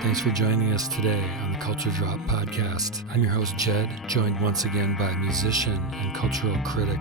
Thanks for joining us today on the Culture Drop podcast. I'm your host, Jed, joined once again by musician and cultural critic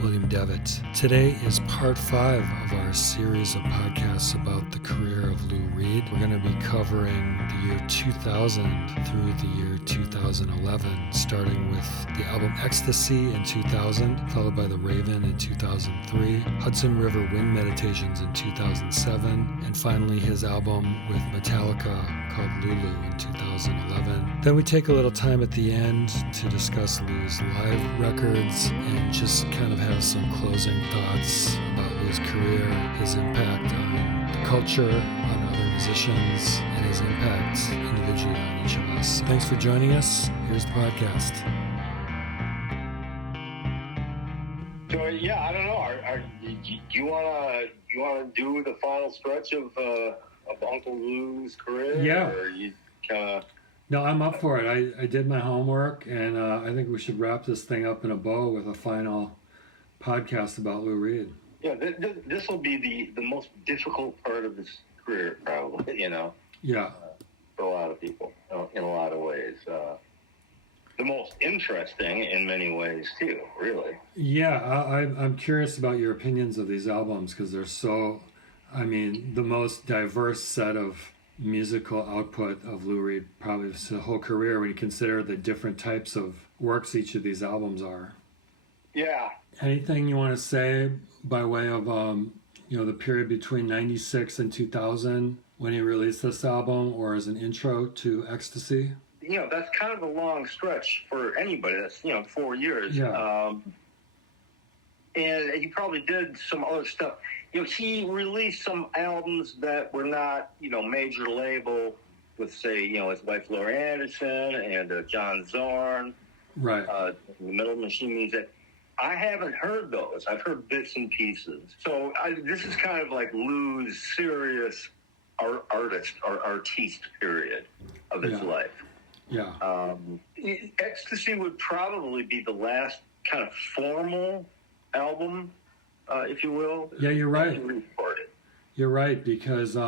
William Devitt. Today is part 5 of our series of podcasts about the career of Lou Reed. We're going to be covering the year 2000 through the year 2011, starting with the album Ecstasy in 2000, followed by The Raven in 2003, Hudson River Wind Meditations in 2007, and finally his album with Metallica called Lulu in 2011. Then we take a little time at the end to discuss Lou's live records and just kind of have some closing thoughts about Lou's career, his impact on the culture, on other musicians, and his impact individually on each of us. Thanks for joining us. Here's the podcast. So yeah, I don't know. Do you wanna do the final stretch of Uncle Lou's career? Yeah. Or you kinda... No, I'm up for it. I did my homework, and I think we should wrap this thing up in a bow with a final podcast about Lou Reed. Yeah, this will be the most difficult part of his career, probably. Yeah. For a lot of people, in a lot of ways. The most interesting in many ways too. Really. Yeah, I'm curious about your opinions of these albums because they're so, the most diverse set of musical output of Lou Reed probably his whole career when you consider the different types of works each of these albums are. Yeah. Anything you want to say by way of the period between 96 and 2000 when he released this album, or as an intro to Ecstasy? That's kind of a long stretch for anybody. That's 4 years. Yeah. And he probably did some other stuff. He released some albums that were not, major label with, say, his wife Laura Anderson and John Zorn. Right. The Metal Machine Music. I haven't heard those. I've heard bits and pieces. So this is kind of like Lou's serious artiste period of his life. Yeah. Ecstasy would probably be the last kind of formal album, if you will. Yeah, you're right. You're right, because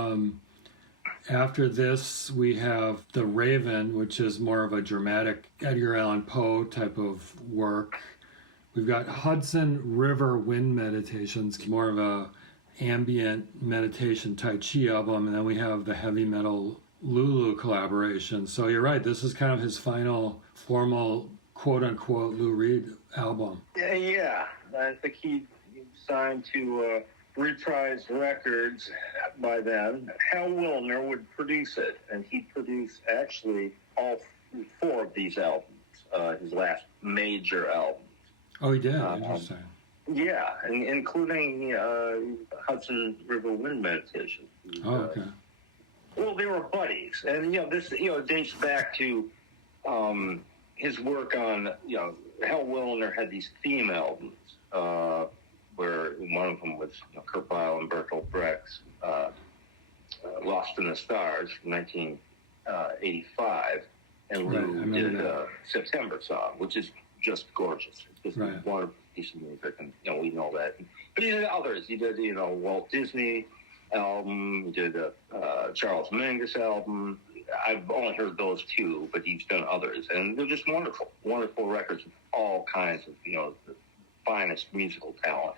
after this we have The Raven, which is more of a dramatic Edgar Allan Poe type of work. We've got Hudson River Wind Meditations, more of a ambient meditation Tai Chi album, and then we have the heavy metal Lulu collaboration. So you're right, this is kind of his final formal quote-unquote Lou Reed album. Yeah. I think he signed to Reprise Records by then. Hal Willner would produce it, and he produced actually all 4 of these albums, his last major albums. Oh, he did? Interesting. Yeah, including Hudson River Wind Meditation. Oh, okay. Well, they were buddies, and this dates back to his work on Hal Willner had these theme albums where one of them was Kurt Weill and Bertolt Brecht's Lost in the Stars from 1985, and Lou did a September song, which is just gorgeous. It's just one piece of music, and we know that. But he did others. He did Walt Disney album. He did a Charles Mingus album. I've only heard those 2, but he's done others, and they're just wonderful records of all kinds of the finest musical talent.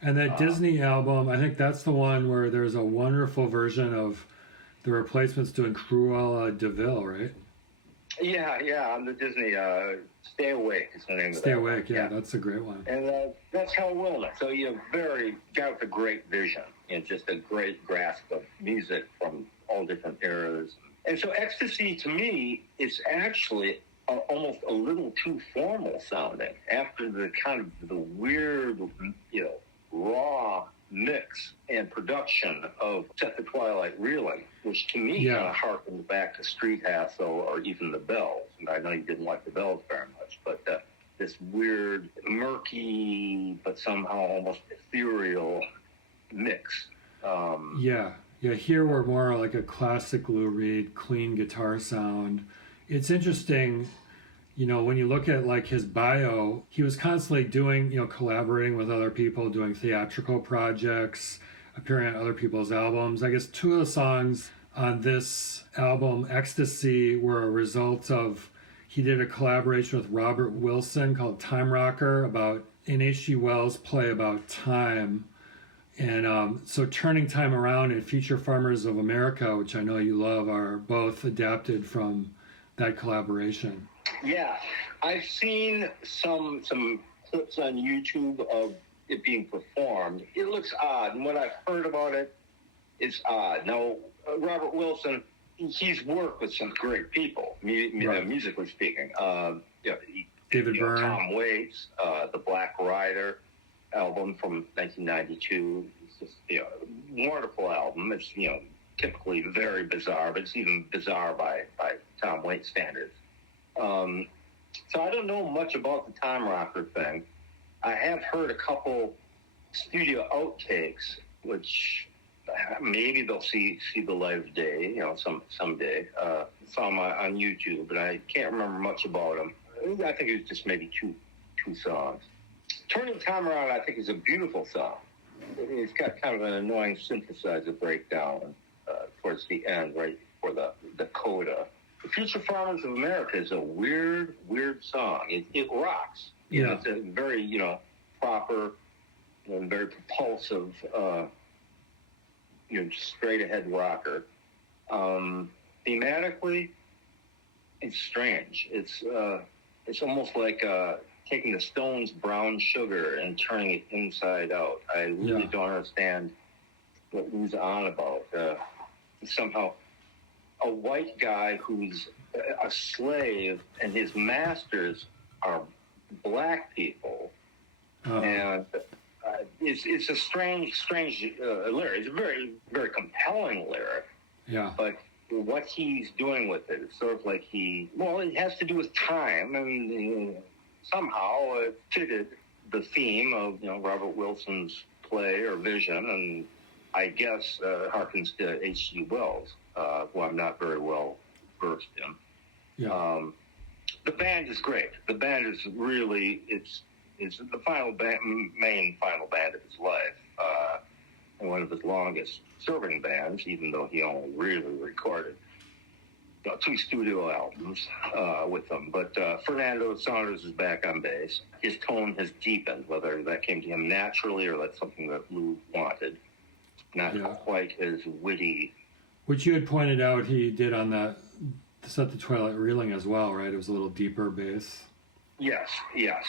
And that Disney album, I think that's the one where there's a wonderful version of the Replacements doing Cruella de Vil, right? Yeah, on the Disney Stay Awake is the name of that. Stay Awake, yeah, that's a great one. And that's Hal Willner. So got a great vision and just a great grasp of music from all different eras. And so Ecstasy, to me, is actually almost a little too formal sounding after the kind of the weird, raw mix and production of Set the Twilight Reeling, which to me kind of harkened back to Street Hassle or even the Bells. And I know you didn't like the Bells very much, but this weird, murky, but somehow almost ethereal mix. Here we're more like a classic Lou Reed, clean guitar sound. It's interesting, when you look at like his bio, he was constantly doing, collaborating with other people, doing theatrical projects, appearing on other people's albums. I guess 2 of the songs on this album, Ecstasy, were a result of, he did a collaboration with Robert Wilson called Time Rocker about an H.G. Wells play about time. And so Turning Time Around and Future Farmers of America, which I know you love, are both adapted from that collaboration. Yeah, I've seen some clips on YouTube of it being performed. It looks odd, and what I've heard about it is odd. Now, Robert Wilson, he's worked with some great people, musically speaking. David Byrne, Tom Waits, the Black Rider album from 1992. It's just wonderful album. It's typically very bizarre, but it's even bizarre by Tom Waits standards. So I don't know much about the Time Rocker thing. I have heard a couple studio outtakes, which maybe they'll see the light of day, someday. Saw them on YouTube, but I can't remember much about them. I think it was just maybe two songs. Turning Time Around, I think, is a beautiful song. It's got kind of an annoying synthesizer breakdown towards the end, right before the coda. The Future Farmers of America is a weird song. It rocks. Yeah. It's a very, proper and very propulsive, straight ahead rocker. Thematically, it's strange. It's almost like taking the Stones' Brown Sugar and turning it inside out. I really don't understand what he's on about. Somehow, a white guy who's a slave and his masters are black people, and it's a strange lyric. It's a very, very compelling lyric. Yeah. But what he's doing with it is sort of like it has to do with time, and somehow it fitted the theme of Robert Wilson's play or vision, and I guess harkens to H.G. Wells, who I'm not very well versed in. Yeah. The band is great. The band is really it's the main final band of his life, and one of his longest serving bands, even though he only really recorded 2 studio albums with them. But Fernando Saunders is back on bass. His tone has deepened, whether that came to him naturally or that's something that Lou wanted. Not quite as witty. Which you had pointed out he did on the Set the Twilight Reeling as well, right? It was a little deeper bass. Yes. Yeah.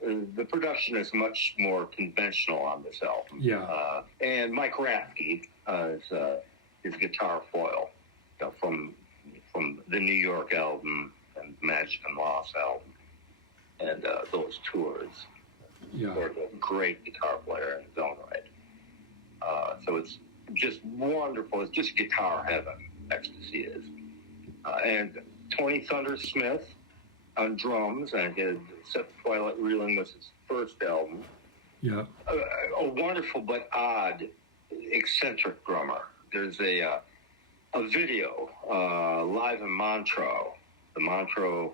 The production is much more conventional on this album. Yeah. And Mike Rathke is his guitar foil from the New York album and Magic and Loss album and those tours. Yeah. Or a great guitar player in his own right. So it's just wonderful. It's just guitar heaven, Ecstasy is. And Tony Thunder Smith on drums, and his Set the Twilight Reeling was his first album. Yeah. A wonderful but odd, eccentric drummer. There's a video live in Montreux, the Montreux,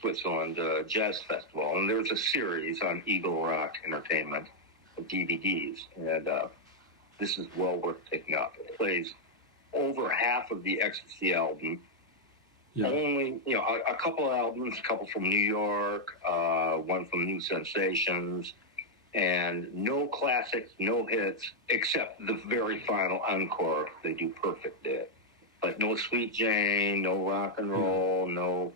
Switzerland Jazz Festival, and there's a series on Eagle Rock Entertainment of DVDs, and this is well worth picking up. It plays over half of the Ecstasy album. Yeah. Only, a couple albums, a couple from New York, one from New Sensations, and no classics, no hits, except the very final encore. They do Perfect Day. But no Sweet Jane, no rock and roll, no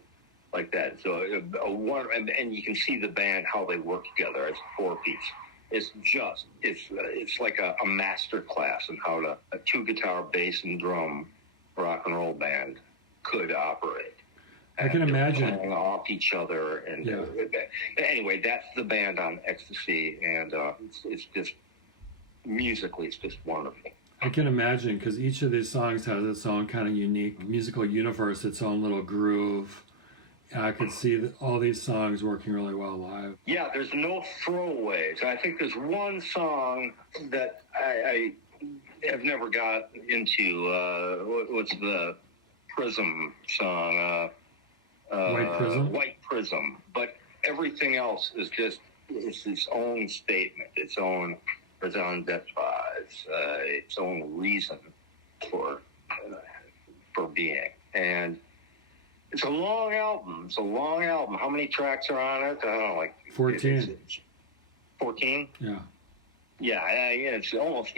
like that. So and you can see the band, how they work together as a 4-piece. It's like a master class in how a 2-guitar, bass, and drum rock and roll band could operate. I can imagine. Playing off each other. And anyway, that's the band on Ecstasy, and it's just, musically, it's just wonderful. I can imagine, because each of these songs has its own kind of unique musical universe, its own little groove. And I could see all these songs working really well live. Yeah, there's no throwaways. I think there's one song that I have never got into. What's the Prism song? White Prism? White Prism. But everything else is just, it's its own statement, its own raison d'etre, its own reason for for being. And it's a long album. How many tracks are on it? I don't know, like 14. 14? Yeah. Yeah, it's almost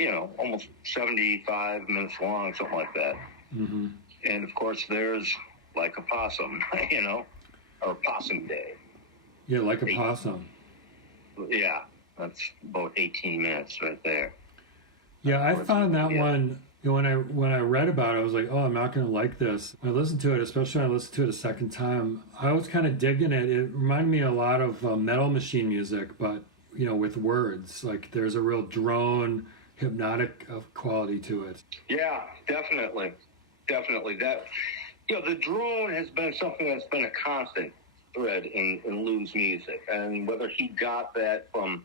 75 minutes long, something like that. Mm-hmm. And of course, there's Like a Possum, or Possum Day. Yeah, Like a Possum. Yeah, that's about 18 minutes right there. Yeah, I found that one. When I read about it, I was like, oh, I'm not going to like this. When I listened to it, especially when I listened to it a second time, I was kind of digging it. It reminded me a lot of Metal Machine music, but with words. Like there's a real drone, hypnotic quality to it. Yeah, definitely. That the drone has been something that's been a constant thread in Lou's music, and whether he got that from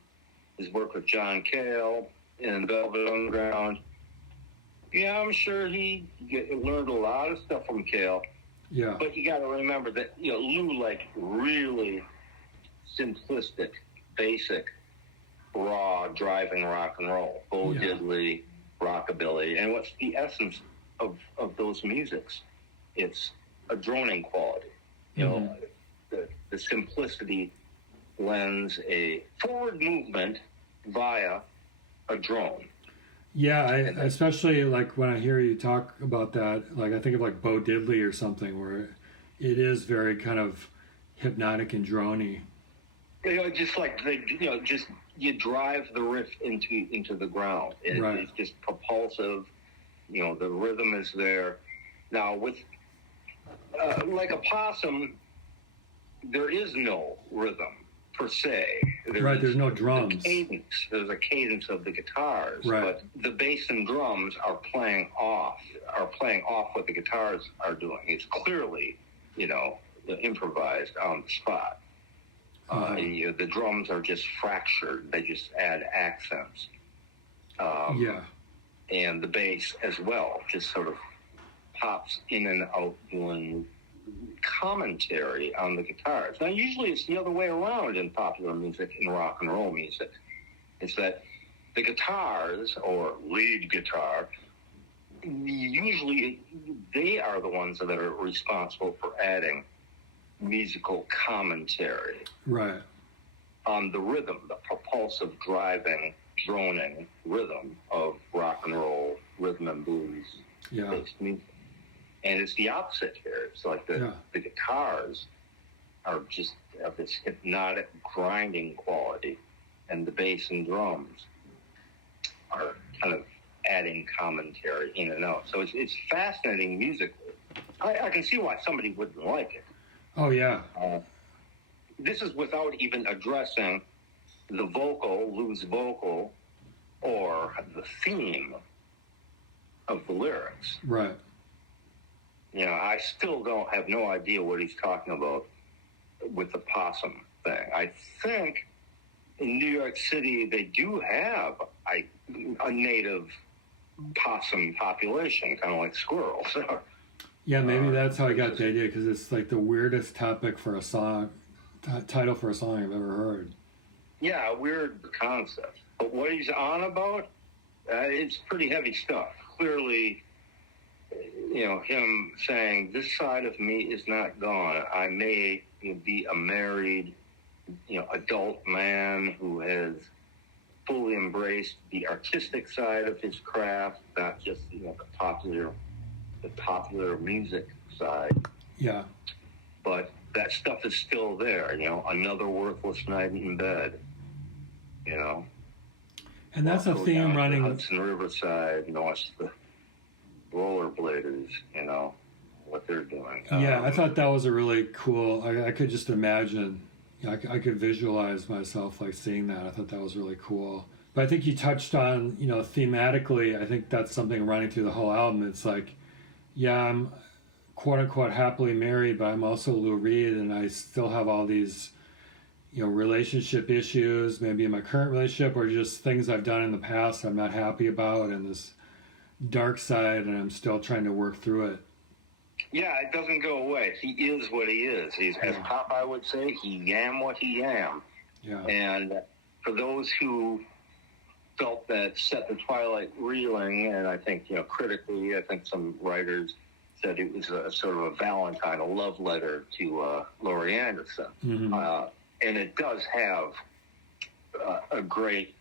his work with John Cale in Velvet Underground. Yeah, I'm sure he learned a lot of stuff from Cale. Yeah. But you got to remember that, Lou really simplistic, basic, raw, driving rock and roll. Bo Diddley, rockabilly. And what's the essence of those musics? It's a droning quality. The simplicity lends a forward movement via a drone. Yeah, I especially like when I hear you talk about that, like I think of like Bo Diddley or something where it is very kind of hypnotic and drony. Just like you drive the riff into the ground. It's just propulsive. The rhythm is there. Now with Like a Possum, there is no rhythm per se. There's no drums. There's a cadence of the guitars, right. But the bass and drums are playing off what the guitars are doing. It's clearly, improvised on the spot. The drums are just fractured. They just add accents. And the bass as well just sort of pops in and out doing commentary on the guitars. Now, usually it's the other way around in popular music, in rock and roll music. It's that the guitars, or lead guitar, usually they are the ones that are responsible for adding musical commentary. Right. On the rhythm, the propulsive, driving, droning rhythm of rock and roll, rhythm and blues based music. And it's the opposite here. It's like the guitars are just of this hypnotic, grinding quality, and the bass and drums are kind of adding commentary in and out. So it's fascinating musically. I can see why somebody wouldn't like it. Oh, yeah. This is without even addressing the vocal, Lou's vocal, or the theme of the lyrics. Right. I still have no idea what he's talking about with the possum thing. I think in New York City they do have a native possum population, kind of like squirrels. Yeah, maybe that's how I got the idea, because it's like the weirdest topic for a song, title for a song I've ever heard. Yeah, weird concept. But what he's on about, it's pretty heavy stuff. Clearly, him saying, this side of me is not gone. I may be a married, adult man who has fully embraced the artistic side of his craft, not just, the popular music side. Yeah. But that stuff is still there, another worthless night in bed, And that's a theme running. The Hudson River side, watch the rollerbladers, what they're doing. Yeah, I thought that was a really cool. I could just imagine. I could visualize myself like seeing that. I thought that was really cool. But I think you touched on, thematically. I think that's something running through the whole album. It's like, yeah, I'm quote unquote happily married, but I'm also Lou Reed, and I still have all these, relationship issues, maybe in my current relationship, or just things I've done in the past I'm not happy about, and this dark side, and I'm still trying to work through it. Yeah, it doesn't go away. He is what he is. He's, as Popeye would say, he am what he am. Yeah. And for those who felt that set the twilight reeling, and I think, critically, I think some writers said it was a sort of a Valentine, a love letter to Laurie Anderson. Mm-hmm. And it does have a great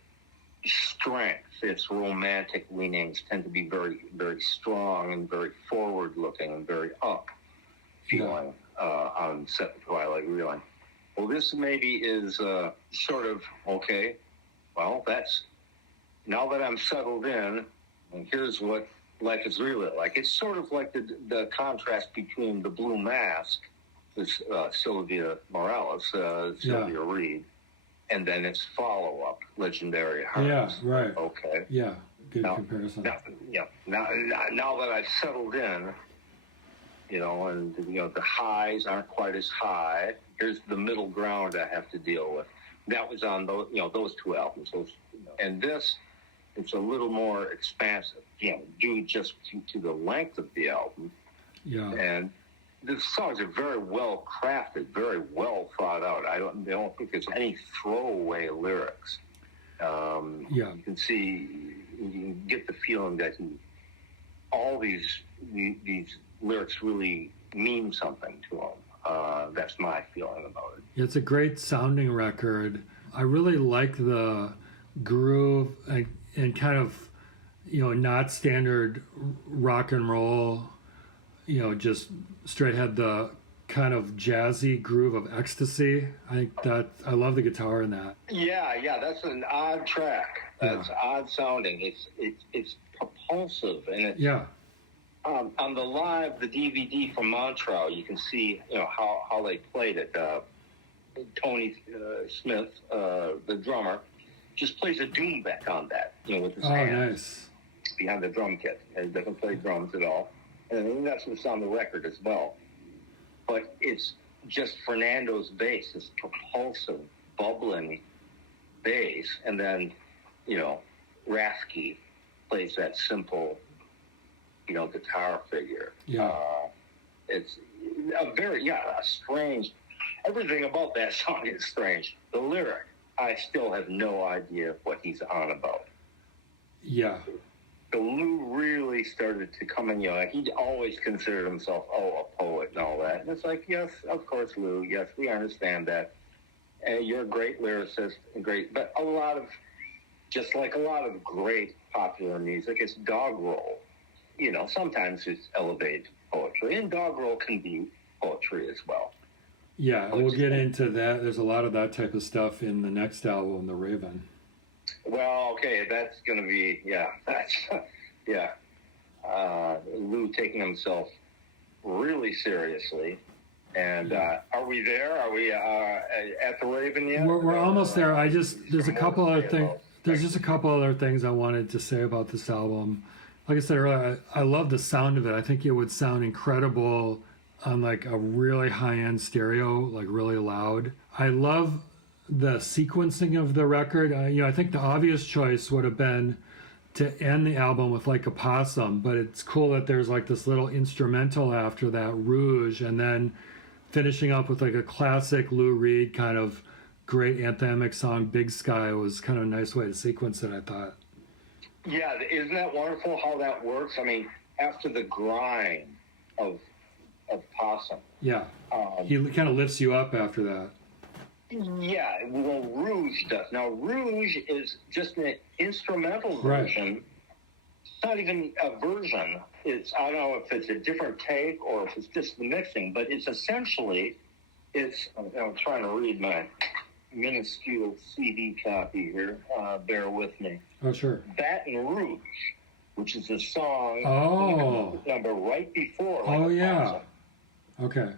strength. Its romantic leanings tend to be very, very strong and very forward-looking and very up feeling on Set the Twilight Reeling. Well, this maybe is sort of, okay, well, that's, now that I'm settled in, and here's what life is really like. It's sort of like the contrast between The Blue Mask, this Sylvia Morales, Sylvia Reed, and then its follow-up, Legendary Hearts. Yeah, right. Okay. Yeah, good comparison. Now that I've settled in, and the highs aren't quite as high. Here's the middle ground I have to deal with. That was on those two albums. And this, it's a little more expansive, due just to the length of the album. Yeah. And the songs are very well crafted, very well thought out. I don't think there's any throwaway lyrics. You can get the feeling that all these lyrics really mean something to him. That's my feeling about it. It's a great sounding record. I really like the groove and kind of, not standard rock and roll, just straight ahead, the kind of jazzy groove of Ecstasy. I love the guitar in that. Yeah, that's an odd track. That's odd sounding. It's propulsive, and it's on the live, the DVD from Montreux, you can see how they played it. Tony Smith, the drummer, just plays a doombeck on that, with his hand behind the drum kit. He doesn't play drums at all, and that's what's on the record as well. But it's just Fernando's bass, this propulsive, bubbling bass, and then Rafke plays that simple guitar figure. It's a very strange. Everything about that song is strange. The lyric, I still have no idea what he's on about. Yeah. The Lou really started to come in. He'd always considered himself a poet and all that. And it's like, yes, of course, Lou. Yes, we understand that. And you're a great lyricist and great, but just like a lot of great popular music, it's doggerel. Sometimes it's elevated poetry, and doggerel can be poetry as well. Yeah, we'll get into that. There's a lot of that type of stuff in the next album, The Raven. Well, okay, that's going to be, Lou taking himself really seriously. And are we there? Are we at The Raven yet? We're almost there. There's a couple other things. There's just a couple other things I wanted to say about this album. Like I said earlier, I love the sound of it. I think it would sound incredible on like a really high-end stereo, like really loud. I love the sequencing of the record. I think the obvious choice would have been to end the album with like a possum, but it's cool that there's like this little instrumental after that, Rouge, and then finishing up with like a classic Lou Reed kind of great anthemic song, Big Sky, was kind of a nice way to sequence it, I thought. Yeah, isn't that wonderful how that works? I mean, after the grind of Possum. Yeah, he kind of lifts you up after that. Yeah, well, Rouge does. Now, Rouge is just an instrumental version. Right. It's not even a version. I don't know if it's a different take or if it's just the mixing, but it's essentially, I'm trying to read my minuscule CD copy here. Bear with me. Oh, sure. Baton Rouge, which is a song number right before. Oh, yeah. Okay.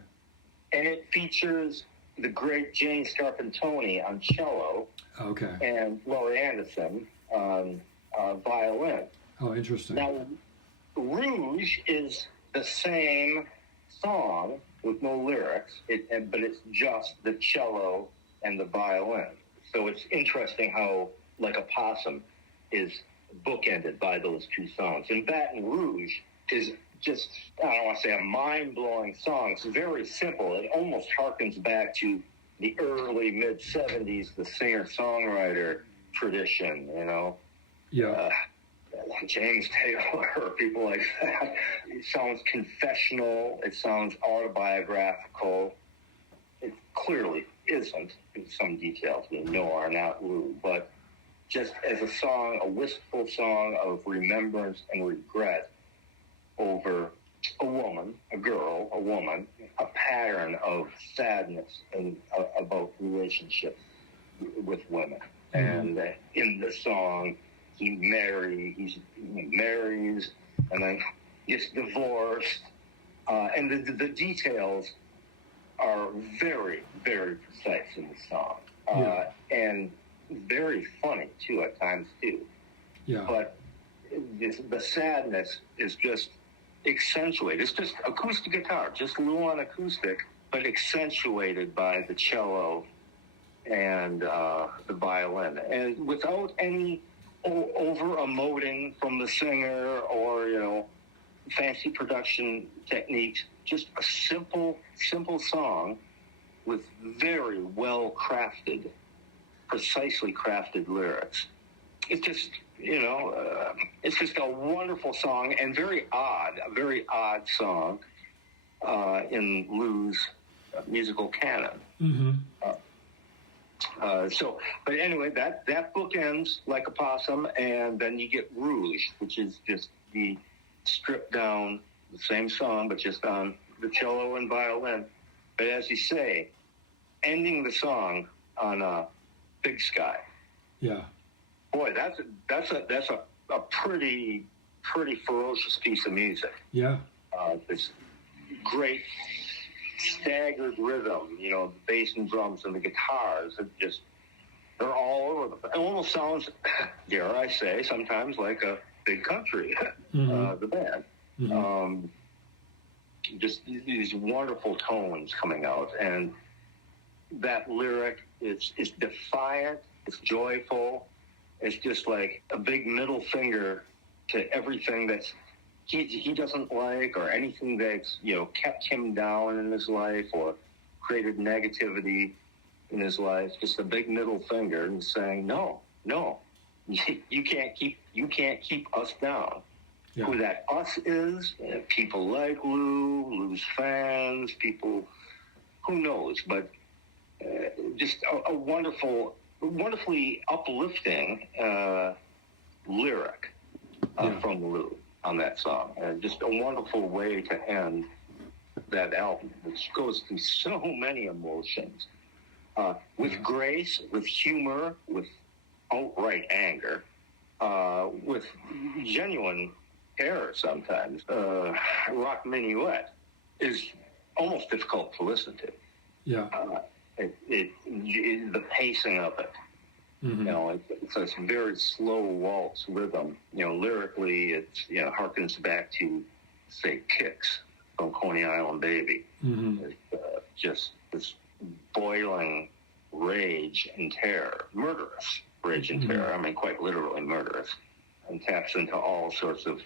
And it features the great Jane Scarpantoni on cello. Okay. And Laurie Anderson on violin. Oh, interesting. Now, Rouge is the same song with no lyrics, but it's just the cello and the violin. So it's interesting how, like a possum, is bookended by those two songs. And Baton Rouge is just, I don't want to say a mind-blowing song. It's very simple. It almost harkens back to the early, mid-'70s, the singer-songwriter tradition, Yeah. like James Taylor or people like that. It sounds confessional. It sounds autobiographical. It clearly isn't. Some details we know are not Lulu, but just as a song, a wistful song of remembrance and regret over a woman, a girl, a woman, a pattern of sadness and about relationship with women. Mm-hmm. And in the song, he marries, and then gets divorced, and the details are very, very precise in the song, and very funny too at times too. Yeah. But the sadness is just accentuated. It's just acoustic guitar, just Lulu on acoustic, but accentuated by the cello and the violin, and without any over emoting from the singer or fancy production techniques. Just a simple song with very well crafted, precisely crafted lyrics. It's just it's just a wonderful song, and a very odd song in Lulu's musical canon. Mm-hmm. But anyway, that book ends Like a Possum, and then you get Rouge, which is just the stripped down, the same song, but just on the cello and violin. But as you say, ending the song on Big Sky. Yeah. Boy, that's a pretty ferocious piece of music. Yeah. This great staggered rhythm, the bass and drums and the guitars, they're all over the place. It almost sounds, dare I say, sometimes like a Big Country, mm-hmm. The band. Mm-hmm. Just these wonderful tones coming out, and that lyric is defiant, it's joyful, it's just like a big middle finger to everything that's he doesn't like, or anything that's kept him down in his life or created negativity in his life. Just a big middle finger and saying, no, you can't keep us down. Yeah. Who that us is, people like Lulu's fans, people, who knows, but just a wonderfully uplifting lyric from Lulu on that song. Just a wonderful way to end that album, which goes through so many emotions, with grace, with humor, with outright anger, with genuine error sometimes. Rock Minuet is almost difficult to listen to. Yeah. The pacing of it. Mm-hmm. It's a very slow waltz rhythm. Lyrically, it harkens back to, say, Kicks from Coney Island Baby. Mm-hmm. It's just this boiling rage and terror, murderous rage and terror. Mm-hmm. I mean, quite literally murderous, and taps into all sorts of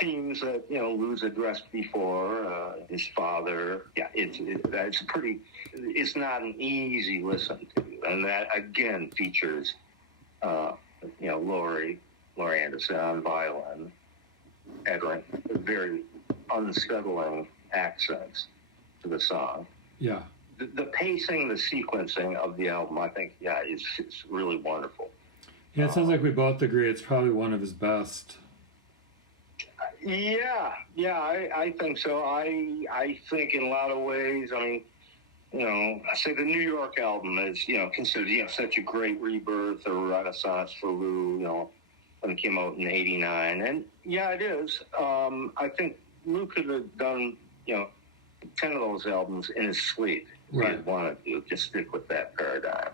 themes that Lou's addressed before. His father. Yeah, it's not an easy listen to, and that again features Laurie Anderson on violin, adding very unsettling accents to the song. Yeah, the pacing, the sequencing of the album, I think, it's really wonderful. Yeah, it sounds like we both agree it's probably one of his best. I think so. I think in a lot of ways, I mean, I say the New York album is, considered, such a great rebirth or renaissance for Lou, when it came out in '89. And it is. I think Lou could have done, 10 of those albums in his sleep. Right. If he wanted to just stick with that paradigm.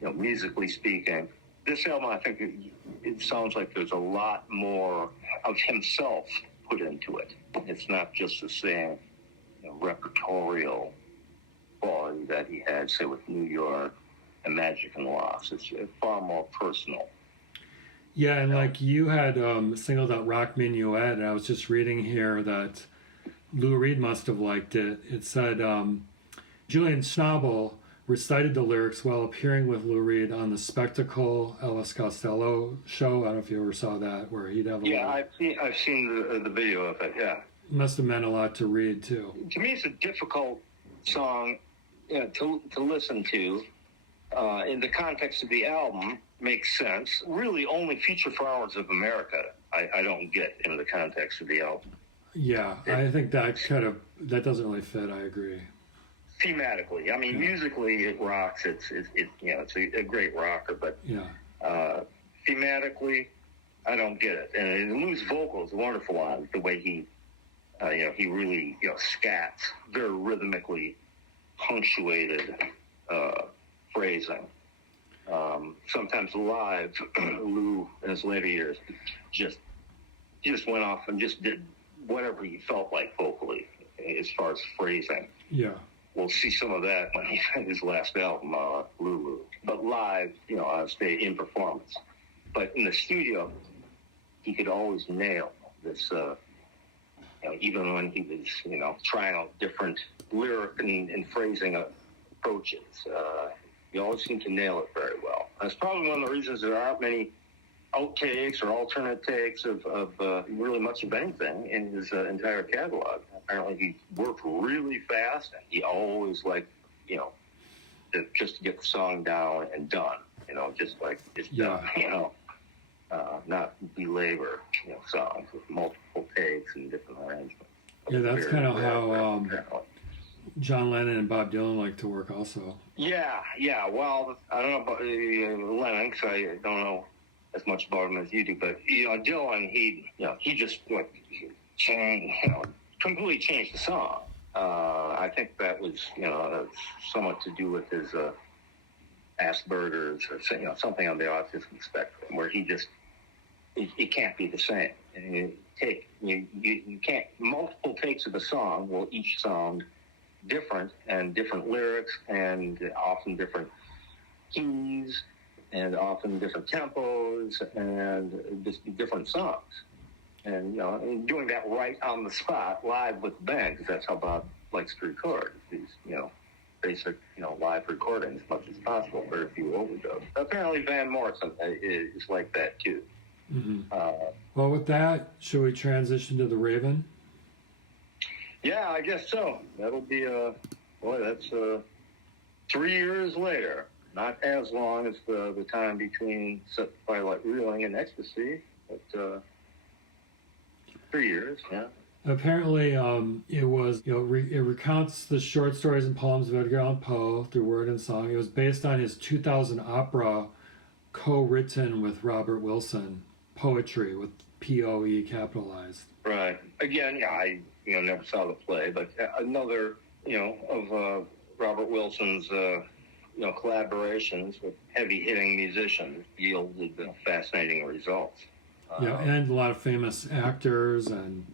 Musically speaking, this album, I think it sounds like there's a lot more of himself put into it. It's not just the same repertorial quality that he had, say, with New York and Magic and Lost. It's far more personal. Yeah, and like you had singled out Rock Minuet, and I was just reading here that Lou Reed must have liked it. It said, Julian Schnabel recited the lyrics while appearing with Lou Reed on the Spectacle Ellis Costello show. I don't know if you ever saw that, where he'd have a Yeah, I've seen the video of it, yeah. Must have meant a lot to Reed, too. To me, it's a difficult song to listen to. In the context of the album, makes sense. Really, only Future Flowers of America I don't get in the context of the album. Yeah, I think that doesn't really fit. I agree. Thematically, I mean, musically it rocks. It's a great rocker, but thematically, I don't get it. And Lou's vocal is wonderful on it, the way he really scats, very rhythmically punctuated phrasing. Sometimes live, Lou in his later years just went off and just did whatever he felt like vocally as far as phrasing. Yeah. We'll see some of that when he had his last album, Lulu. But live, I'll stay in performance. But in the studio, he could always nail this, even when he was, trying out different lyric and phrasing approaches. He always seemed to nail it very well. That's probably one of the reasons there aren't many outtakes or alternate takes of really much of anything in his entire catalog. Apparently he worked really fast, and he always just to get the song down and done, done, not belabor, songs with multiple takes and different arrangements. Yeah, that's kind of how John Lennon and Bob Dylan like to work also. Yeah. Well, I don't know about Lennon, because I don't know as much about him as you do, but Dylan, he just completely changed the song. I think that was somewhat to do with his Asperger's or something on the autism spectrum, where it can't be the same. And you can't, multiple takes of a song will each sound different, and different lyrics, and often different keys, and often different tempos, and just different songs. And doing that right on the spot, live with the band, because that's how Bob likes to record. These basic live recording as much as possible, very few overdubs. Apparently Van Morrison is like that too. Mm-hmm. Well, with that, should we transition to The Raven? Yeah, I guess so. That'll be that's 3 years later. Not as long as the time between Set the Firelight Reeling and Ecstasy, but 3 years, yeah. Apparently, it was, it recounts the short stories and poems of Edgar Allan Poe through word and song. It was based on his 2000 opera, co-written with Robert Wilson, Poetry, with P-O-E capitalized. Right. Again, I never saw the play, but another of Robert Wilson's collaborations with heavy-hitting musicians yielded fascinating results. And a lot of famous actors and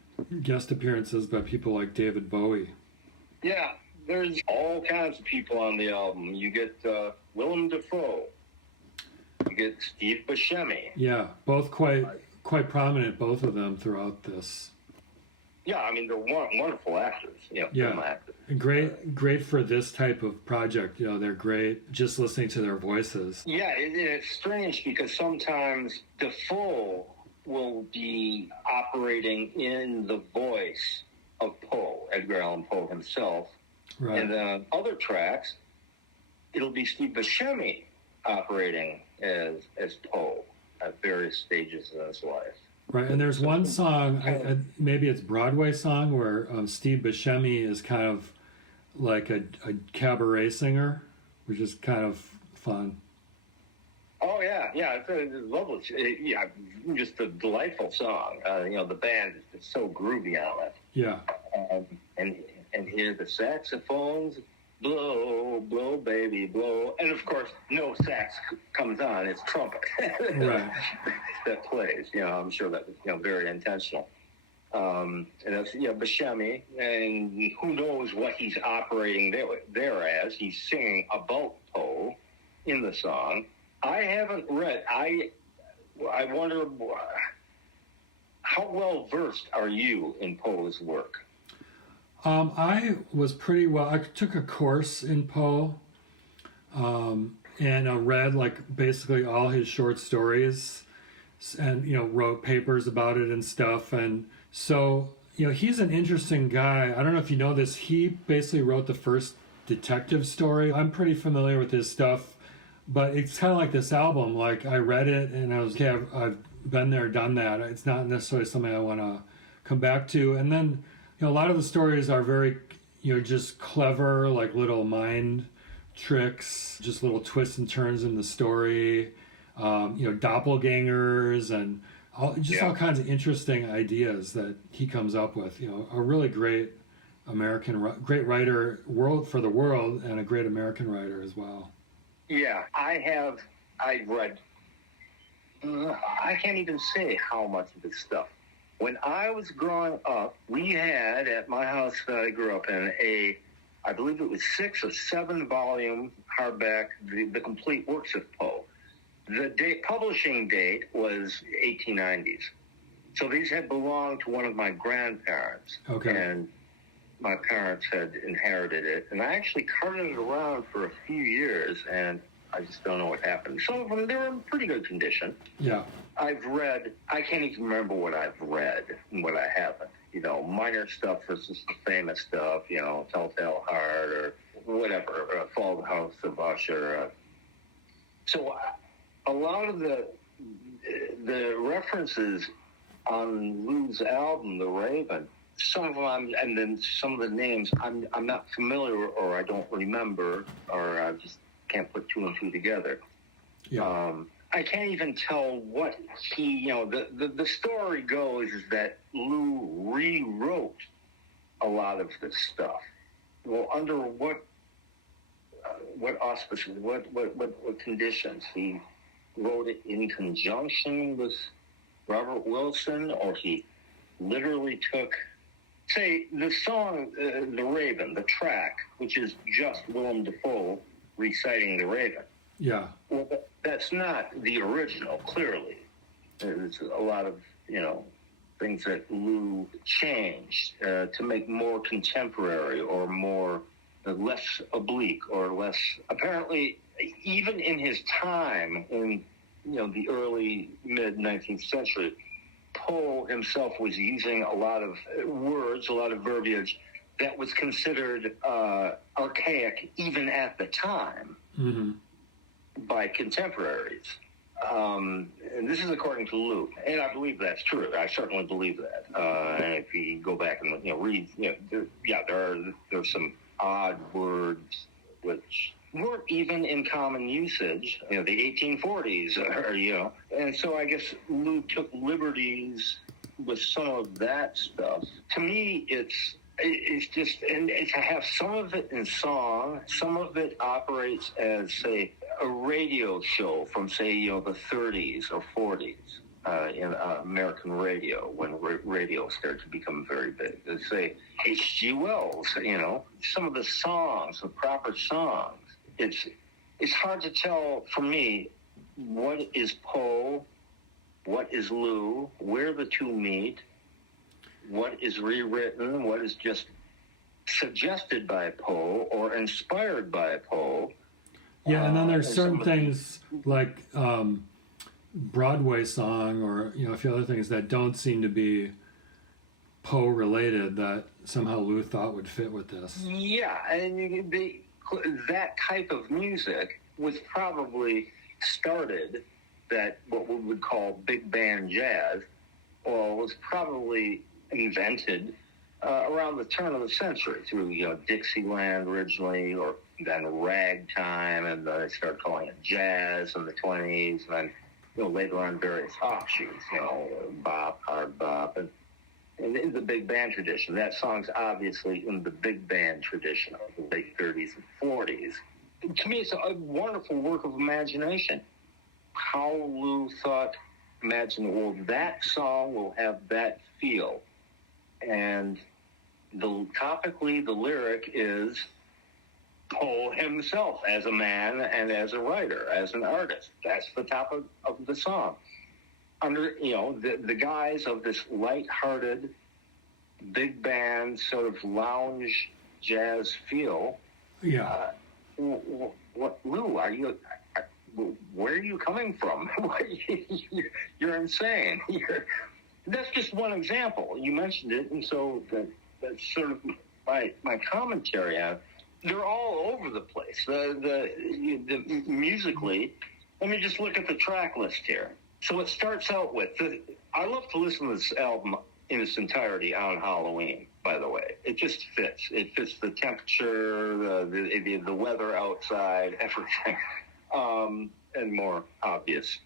guest appearances by people like David Bowie. Yeah, there's all kinds of people on the album. You get Willem Dafoe. You get Steve Buscemi. Yeah, both quite prominent, both of them, throughout this. Yeah, I mean, they're wonderful actors. Film actors. Great for this type of project. They're great just listening to their voices. Yeah, it's strange because sometimes Dafoe will be operating in the voice of Poe, Edgar Allan Poe himself. Right. And then on other tracks, it'll be Steve Buscemi operating as Poe at various stages of his life. Right, and there's one song, maybe it's Broadway song, where Steve Buscemi is kind of like a cabaret singer, which is kind of fun. Oh, yeah, it's lovely. Just a delightful song. The band is just so groovy on it. Yeah. And hear the saxophones, blow, blow, baby, blow. And, of course, no sax comes on. It's trumpet. Right. That plays. I'm sure that was, very intentional. And that's, Buscemi. And who knows what he's operating there as. He's singing about Poe in the song. I haven't read. I wonder, how well versed are you in Poe's work? I was pretty well. I took a course in Poe, and read like basically all his short stories, and wrote papers about it and stuff. And so he's an interesting guy. I don't know if you know this. He basically wrote the first detective story. I'm pretty familiar with his stuff, but it's kind of like this album. Like I read it and I was, okay, I've been there, done that. It's not necessarily something I want to come back to. And then a lot of the stories are very just clever, like little mind tricks, just little twists and turns in the story, doppelgangers and all kinds of interesting ideas that he comes up with. A really great great writer, for the world, and a great American writer as well. Yeah, I've read, I can't even say how much of this stuff. When I was growing up, we had at my house that I grew up in I believe it was 6 or 7 volume hardback, the complete works of Poe. The publishing date was 1890s. So these had belonged to one of my grandparents. Okay. And my parents had inherited it. And I actually carted it around for a few years, and I just don't know what happened. Some of them, they were in pretty good condition. Yeah. I've read, I can't even remember what I've read and what I haven't. Minor stuff versus the famous stuff, Telltale Heart or whatever, Fall of the House of Usher. So a lot of the references on Lou's album, The Raven, some of them, and then some of the names I'm not familiar, or I don't remember, or I just can't put 2 and 2 together. Yeah. I can't even tell what he, the story goes is that Lou rewrote a lot of this stuff. Well, under what auspices, what conditions? He wrote it in conjunction with Robert Wilson, or he literally took, say, the song, The Raven, the track, which is just Willem Dafoe reciting The Raven. Yeah. Well, that's not the original, clearly. There's a lot of, things that Lou changed to make more contemporary or more, less oblique or less, apparently, even in his time in, the early, mid-19th century, Poe himself was using a lot of words, a lot of verbiage that was considered archaic even at the time. Mm-hmm. By contemporaries. And this is according to Lou. And I believe that's true. I certainly believe that. And if you go back and read, there's some odd words which weren't even in common usage, the 1840s, or, and so I guess Lou took liberties with some of that stuff. To me, it's just, and to have some of it in song, some of it operates as, say, a radio show from, say, the 30s or 40s in American radio, when radio started to become very big. Let's say H.G. Wells, some of the songs, the proper songs. It's hard to tell, for me, what is Poe, what is Lou, where the two meet, what is rewritten, what is just suggested by Poe or inspired by Poe. Yeah, and then there's certain things like Broadway song or a few other things that don't seem to be Poe related that somehow Lou thought would fit with this. Yeah, and that type of music was probably started, that what we would call big band jazz, or was probably invented around the turn of the century through Dixieland originally, or then ragtime, and they started calling it jazz in the 20s, and then later on various offshoots, bop, hard bop, and in the big band tradition. That song's obviously in the big band tradition of the late 30s and 40s. To me, it's a wonderful work of imagination. How Lou thought, that song will have that feel. And topically, the lyric is Poe himself as a man and as a writer, as an artist. That's the top of the song. Under, the guise of this lighthearted, big band, sort of lounge jazz feel. Yeah. what, Lou, where are you coming from? You're insane. That's just one example. You mentioned it, and so that's sort of my commentary on it. They're all over the place. The musically, let me just look at the track list here. So it starts out with, I love to listen to this album in its entirety on Halloween, by the way. It just fits. It fits the temperature, the weather outside, everything, and more obvious,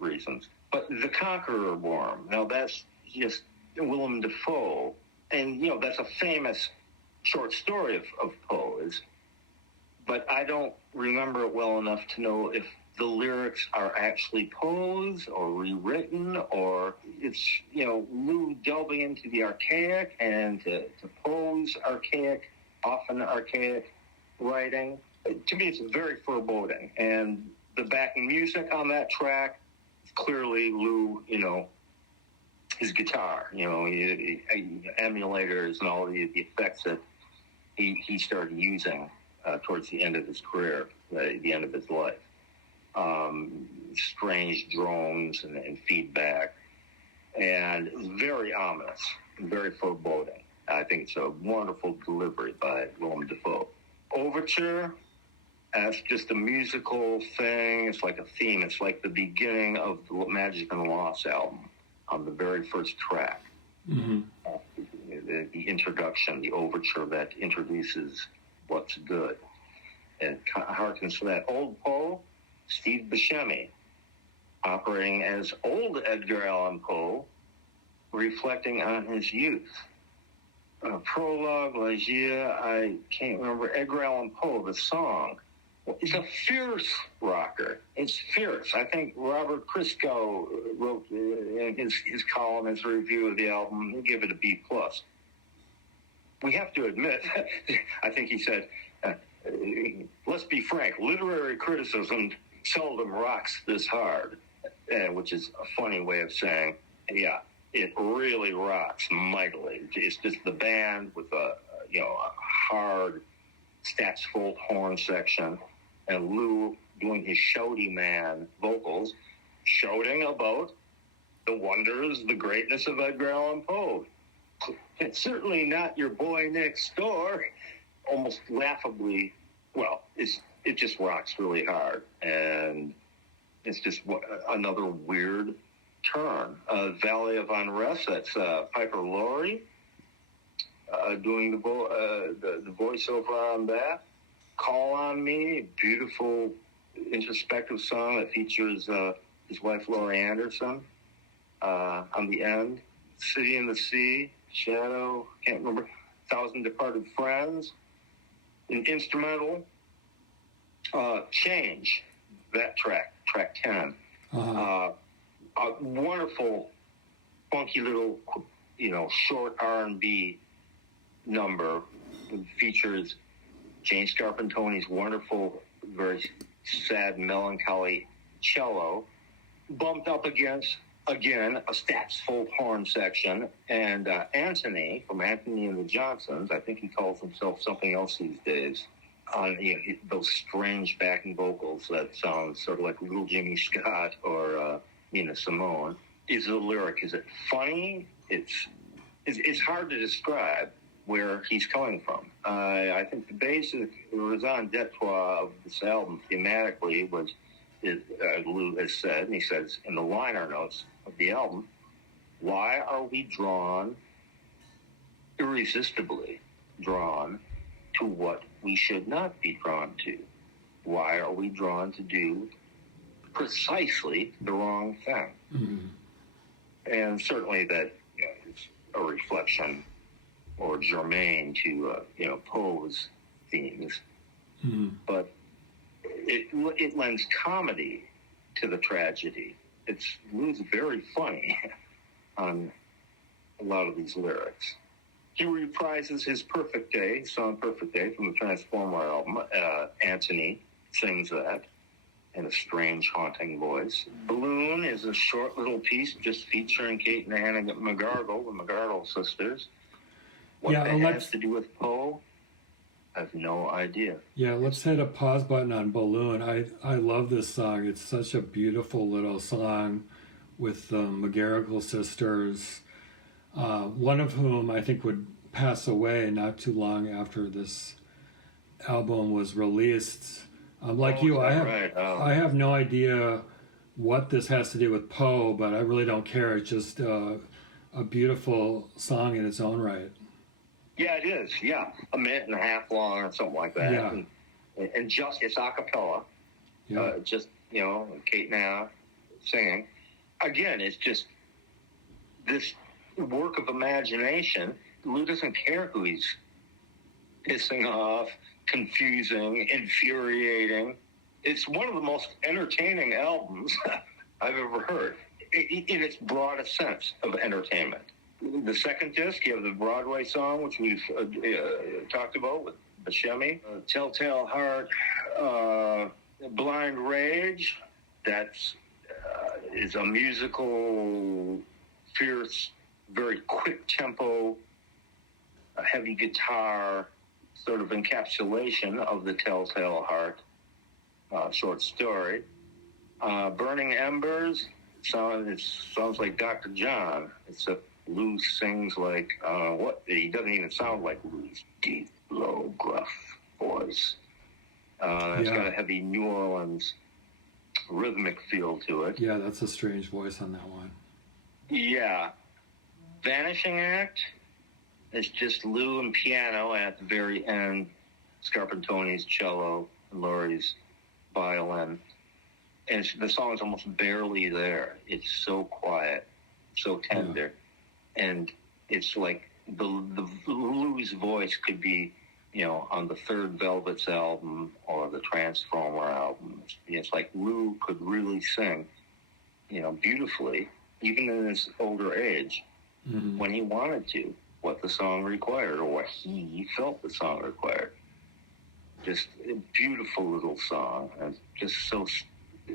reasons. But The Conqueror Worm, now that's just Willem Dafoe. And, that's a famous short story of Poe's. But I don't remember it well enough to know if the lyrics are actually Poe's or rewritten, or it's, Lou delving into the archaic and to Poe's often archaic writing. To me, it's very foreboding. And the backing music on that track, clearly Lou, his guitar, emulators and all the effects that he started using towards the end of his career, the end of his life. Strange drones and feedback, and very ominous, very foreboding. I think it's a wonderful delivery by Willem Dafoe. Overture, that's just a musical thing. It's like a theme. It's like the beginning of the Magic and the Lost album on the very first track. Mm-hmm. The introduction, the overture that introduces what's good. And harkens to that. Old Poe, Steve Buscemi, operating as old Edgar Allan Poe, reflecting on his youth. Prologue, Ligeia, I can't remember. Edgar Allan Poe, the song. He's a fierce rocker. It's fierce. I think Robert Christgau wrote in his column, his review of the album, he gave it a B+. We have to admit, I think he said, let's be frank, literary criticism seldom rocks this hard, which is a funny way of saying, yeah, it really rocks mightily. It's just the band with a hard saxophone horn section, and Lou doing his shouty man vocals, shouting about the wonders, the greatness of Edgar Allan Poe. It's certainly not your boy next door. Almost laughably, it just rocks really hard, and it's just another weird turn. Valley of Unrest, that's Piper Laurie doing the voiceover on that. Call on Me, beautiful introspective song that features his wife Laurie Anderson on the end. City in the Sea, Shadow, can't remember. Thousand Departed Friends. An instrumental, Change, that track 10. Uh-huh. A wonderful, funky little, short R&B number. It features Jane Scarpantoni's wonderful, very sad, melancholy cello, bumped up against, again, a saxophone horn section, and Anthony, from Anthony and the Johnsons, I think he calls himself something else these days, on those strange backing vocals that sound sort of like Little Jimmy Scott or Nina Simone. Is the lyric, is it funny? It's hard to describe where he's coming from. I think the basic raison d'etre of this album thematically was, Lou has said, and he says in the liner notes of the album, why are we irresistibly drawn to what we should not be drawn to? Why are we drawn to do precisely the wrong thing? Mm-hmm. And certainly that is a reflection or germane to Poe's themes, mm-hmm. But it lends comedy to the tragedy. Lou's very funny on a lot of these lyrics. He reprises his Perfect Day, song Perfect Day from the Transformer album. Anthony sings that in a strange, haunting voice. Balloon is a short little piece just featuring Kate and Anna McGargle, the McGargle sisters. What that has to do with Poe, I have no idea. Yeah, let's hit a pause button on Balloon. I love this song. It's such a beautiful little song with the McGarrigle sisters, one of whom I think would pass away not too long after this album was released. Like you, right? I have no idea what this has to do with Poe, but I really don't care. It's just a beautiful song in its own right. Yeah, it is. Yeah, a minute and a half long or something like that. Yeah. And just it's a cappella. Yeah. Just Kate and I singing. Again, it's just this work of imagination. Lou doesn't care who he's pissing off, confusing, infuriating. It's one of the most entertaining albums I've ever heard, in its broadest sense of entertainment. The second disc, you have the Broadway song, which we've talked about with Buscemi, Telltale Heart, Blind Rage. That's is a musical, fierce, very quick tempo, heavy guitar sort of encapsulation of the Telltale Heart short story. Burning Embers sounds like Dr. John, except Lou sings like he doesn't even sound like Lou's deep, low, gruff voice. It's got a heavy New Orleans rhythmic feel to it. Yeah, that's a strange voice on that one. Yeah. Vanishing Act is just Lou and piano at the very end, Scarpantoni's cello and Laurie's violin. And the song is almost barely there. It's so quiet, so tender. Yeah. And it's like the Lou's voice could be, on the third Velvets album or the Transformer album. It's like Lou could really sing, beautifully, even in his older age, when he wanted to, what the song required or what he felt the song required. Just a beautiful little song, and just so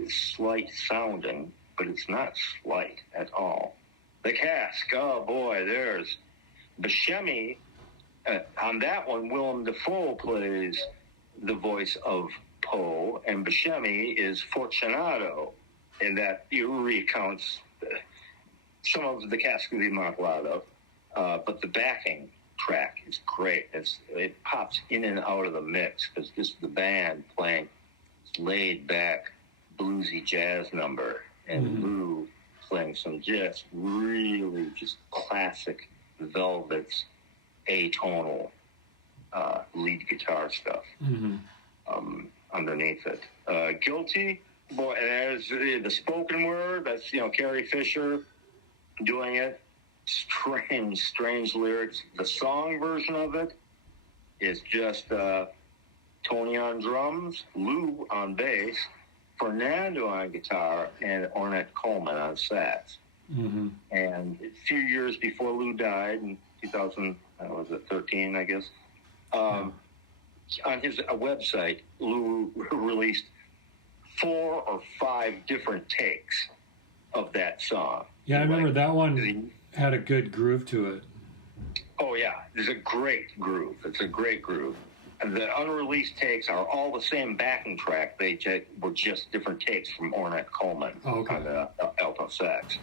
slight sounding, but it's not slight at all. The Cask, oh boy, there's Buscemi. On that one, Willem Dafoe plays the voice of Poe, and Buscemi is Fortunato, and that recounts some of the Cask of the Amontillado, but the backing track is great. It pops in and out of the mix. It's just the band playing laid back bluesy jazz number, and Lou playing some just really just classic Velvets atonal lead guitar stuff underneath it. Guilty, boy, and there's the spoken word. That's Carrie Fisher doing it. Strange lyrics. The song version of it is just Tony on drums, Lou on bass, Fernando on guitar, and Ornette Coleman on sax. And a few years before Lou died in 2013, I guess, on his website, Lou released 4 or 5 different takes of that song. Yeah, I remember that one had a good groove to it. Oh, yeah. There's a great groove. It's a great groove. And the unreleased takes are all the same backing track. They were just different takes from Ornette Coleman on the alto sax.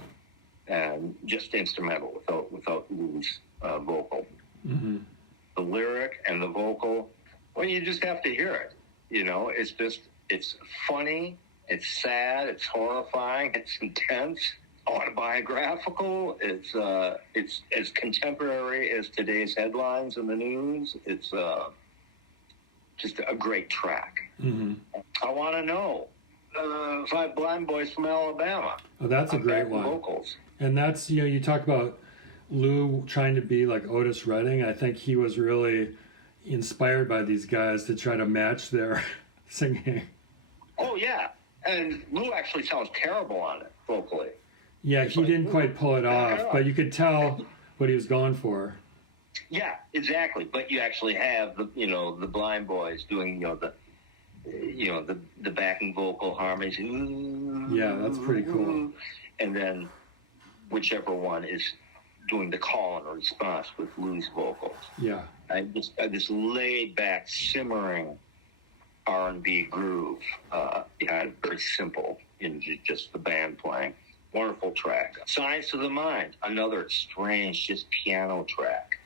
And just instrumental without Lou's vocal. The lyric and the vocal, well, you just have to hear it. It's funny, it's sad, it's horrifying, it's intense, autobiographical. It's as contemporary as today's headlines in the news. It's just a great track. I Want to Know, 5 Blind Boys from Alabama. Oh, that's a great one. Vocals. And that's, you talk about Lou trying to be like Otis Redding. I think he was really inspired by these guys to try to match their singing. Oh, yeah. And Lou actually sounds terrible on it, vocally. Yeah, he didn't quite pull it off, but you could tell what he was going for. Yeah, exactly. But you actually have the Blind Boys doing the backing vocal harmonies. Yeah, that's pretty cool. And then whichever one is doing the call and response with Lou's vocals. Yeah. This laid back, simmering R&B groove. Very simple in just the band playing. Wonderful track. Science of the Mind, another strange, just piano track.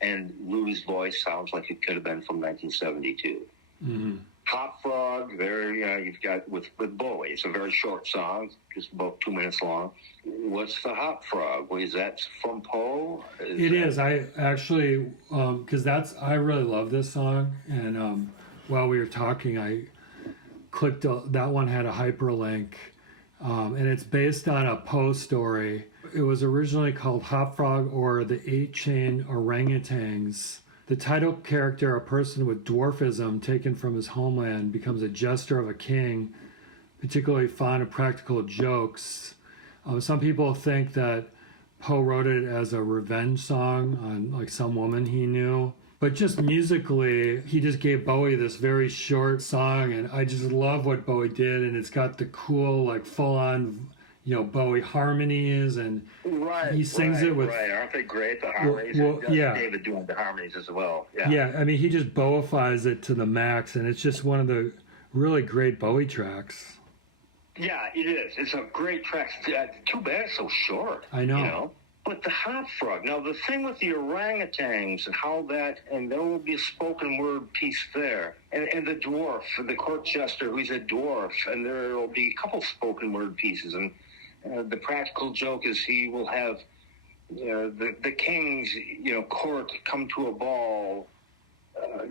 And Lou's voice sounds like it could have been from 1972. Mm-hmm. Hot Frog, you've got with Bowie. It's a very short song, just about 2 minutes long. What's the Hot Frog? Is that from Poe? It is. I actually, because I really love this song. And while we were talking, I clicked, that one had a hyperlink. And it's based on a Poe story. It was originally called Hot Frog or the 8-Chain Orangutans. The title character, a person with dwarfism taken from his homeland, becomes a jester of a king, particularly fond of practical jokes. Some people think that Poe wrote it as a revenge song on like some woman he knew. But just musically, he just gave Bowie this very short song, and I just love what Bowie did, and it's got the cool, like full-on, Bowie harmonies, and he sings it with... Right, aren't they great, the harmonies? David doing the harmonies as well. Yeah, I mean, he just Bowifies it to the max, and it's just one of the really great Bowie tracks. Yeah, it is. It's a great track. Too bad it's so short. I know. But the Hot Frog, now the thing with the orangutans and how and there will be a spoken word piece there, and the dwarf, the court jester who's a dwarf, and there will be a couple spoken word pieces, and the practical joke is he will have the king's court come to a ball,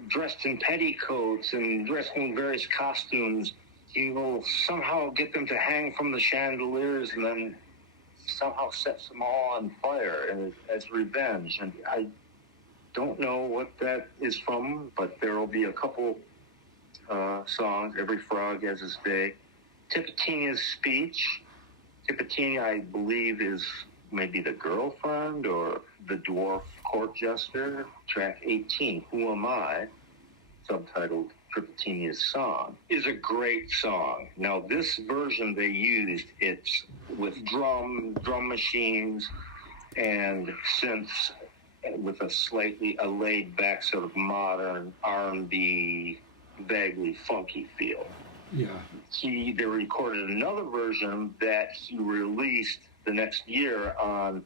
dressed in petticoats and dressed in various costumes. He will somehow get them to hang from the chandeliers and then somehow sets them all on fire and as revenge. And I don't know what that is from, but there will be a couple songs. Every Frog Has His Day. Tipitinia's Speech. Tipitina, I believe, is maybe the girlfriend or the dwarf court jester. Track 18, Who Am I? Subtitled Tripitinia's Song, is a great song. Now, this version they used, it's with drum machines and synths with a laid-back sort of modern R&B, vaguely funky feel. Yeah. They recorded another version that he released the next year on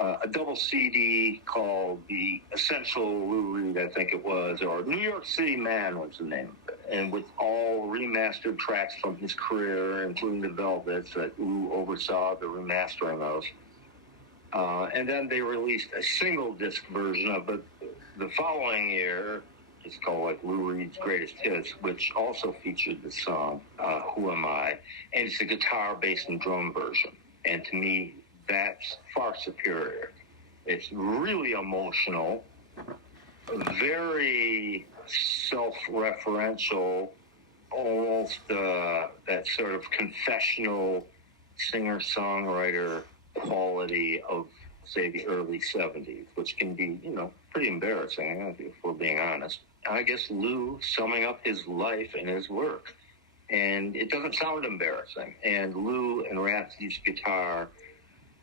a double CD called The Essential Lou Reed, I think it was, or New York City Man was the name of it, and with all remastered tracks from his career, including the Velvets that Lou oversaw the remastering of. And then they released a single disc version of it the following year. It's called like Lou Reed's Greatest Hits, which also featured the song Who Am I? And it's a guitar, bass, and drum version. And to me, that's far superior. It's really emotional, very self-referential, almost that sort of confessional singer-songwriter quality of, say, the early 70s, which can be, pretty embarrassing, if we're being honest. I guess Lou summing up his life and his work. And it doesn't sound embarrassing. And Lou and Rhapsody's guitar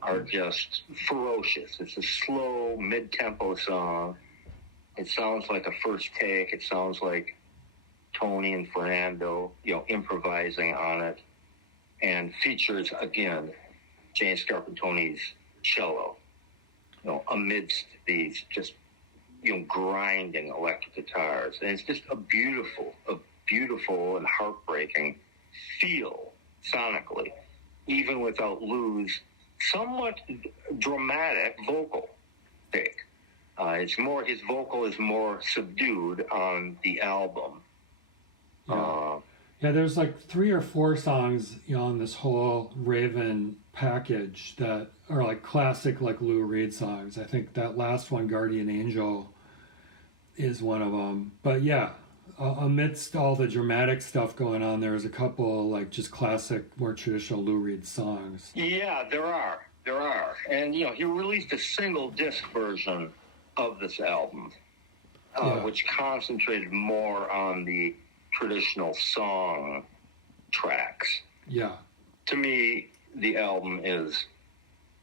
are just ferocious. It's a slow, mid-tempo song. It sounds like a first take. It sounds like Tony and Fernando, improvising on it. And features, again, Jane Scarpantoni's cello, amidst these just, grinding electric guitars. And it's just a beautiful and heartbreaking feel sonically, even without Lou's somewhat dramatic vocal take. His vocal is more subdued on the album. Yeah, there's like 3 or 4 songs, on this whole Raven package that are like classic, like Lou Reed songs. I think that last one, Guardian Angel, is one of them. But yeah, amidst all the dramatic stuff going on, there's a couple like just classic, more traditional Lou Reed songs. Yeah, there are. And, he released a single disc version of this album, which concentrated more on the traditional song tracks. Yeah. To me, the album is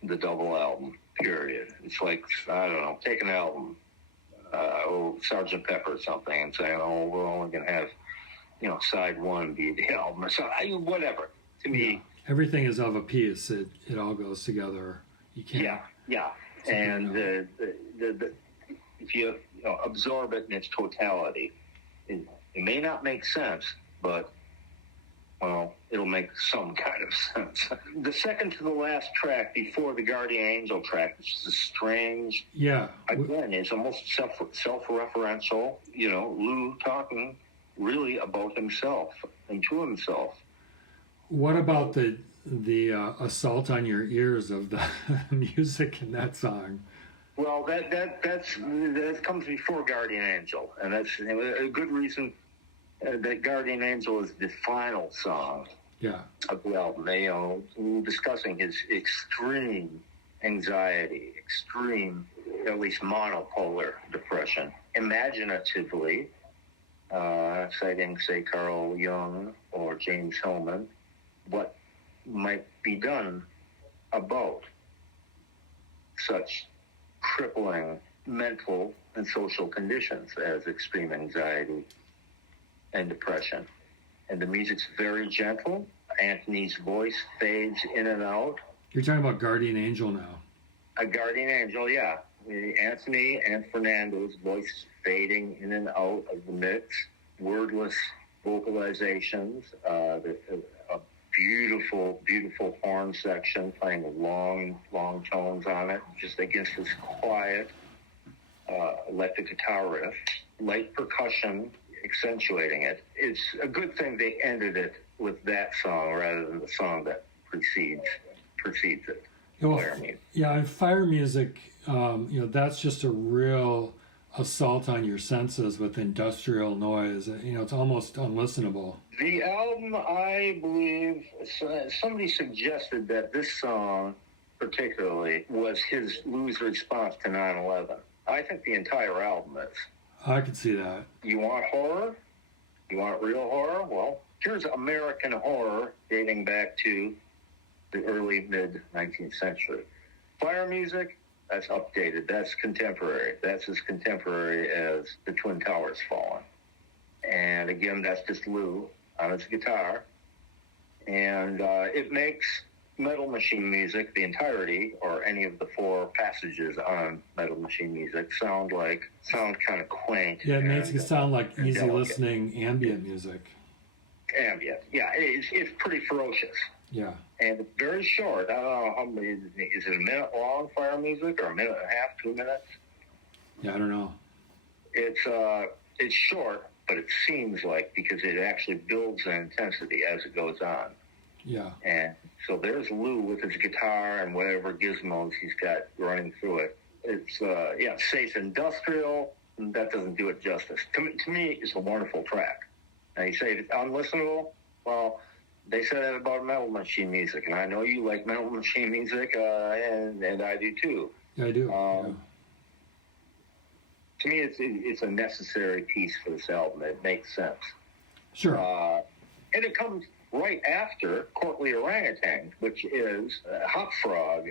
the double album, period. It's like, I don't know, take an album, Sgt. Pepper or something, and saying, oh, we're only going to have, side one be the album, or so, whatever. To me, everything is of a piece. It all goes together. You can't. Yeah. And if you absorb it in its totality, it may not make sense, but well, it'll make some kind of sense. The second to the last track before the Guardian Angel track, which is a strange, again, it's almost self-referential, Lou talking really about himself and to himself. What about the assault on your ears of the music in that song? Well, that comes before Guardian Angel, and that's a good reason that Guardian Angel is the final song of the album. Discussing his extreme anxiety, extreme, at least monopolar depression, imaginatively, citing, say, Carl Jung or James Hillman, what might be done about such crippling mental and social conditions as extreme anxiety and depression. And the music's very gentle. Anthony's voice fades in and out. You're talking about Guardian Angel now. A Guardian Angel, yeah. Anthony and Fernando's voice fading in and out of the mix. Wordless vocalizations. A beautiful, beautiful horn section playing long tones on it, just against this quiet electric guitar riff. Light percussion accentuating it. It's a good thing they ended it with that song rather than the song that precedes it. Fire music. Yeah, and fire music, that's just a real assault on your senses with industrial noise. It's almost unlistenable. The album, I believe, somebody suggested that this song particularly was Lou's response to 9/11. I think the entire album is. I could see that. You want horror? You want real horror? Well, here's American horror dating back to the early mid-19th century. Fire music, that's updated. That's contemporary. That's as contemporary as the Twin Towers falling. And again, that's just Lou on his guitar. And it makes Metal Machine music, the entirety, or any of the four passages on Metal Machine music, sound kind of quaint. Yeah, it makes it sound like easy listening ambient music. Ambient, yeah. It's pretty ferocious. Yeah. And it's very short. I don't know how many, is it a minute long, fire music, or a minute and a half, 2 minutes? Yeah, I don't know. It's short, but it seems like, because it actually builds in intensity as it goes on. Yeah. And so there's Lou with his guitar and whatever gizmos he's got running through it. It's, safe industrial. That doesn't do it justice. To me, it's a wonderful track. And you say it's unlistenable? Well, they said that about Metal Machine music, and I know you like Metal Machine music, and I do too. Yeah, I do. To me, it's a necessary piece for this album. It makes sense. Sure. And it comes right after Courtly Orangutan, which is a Hop Frog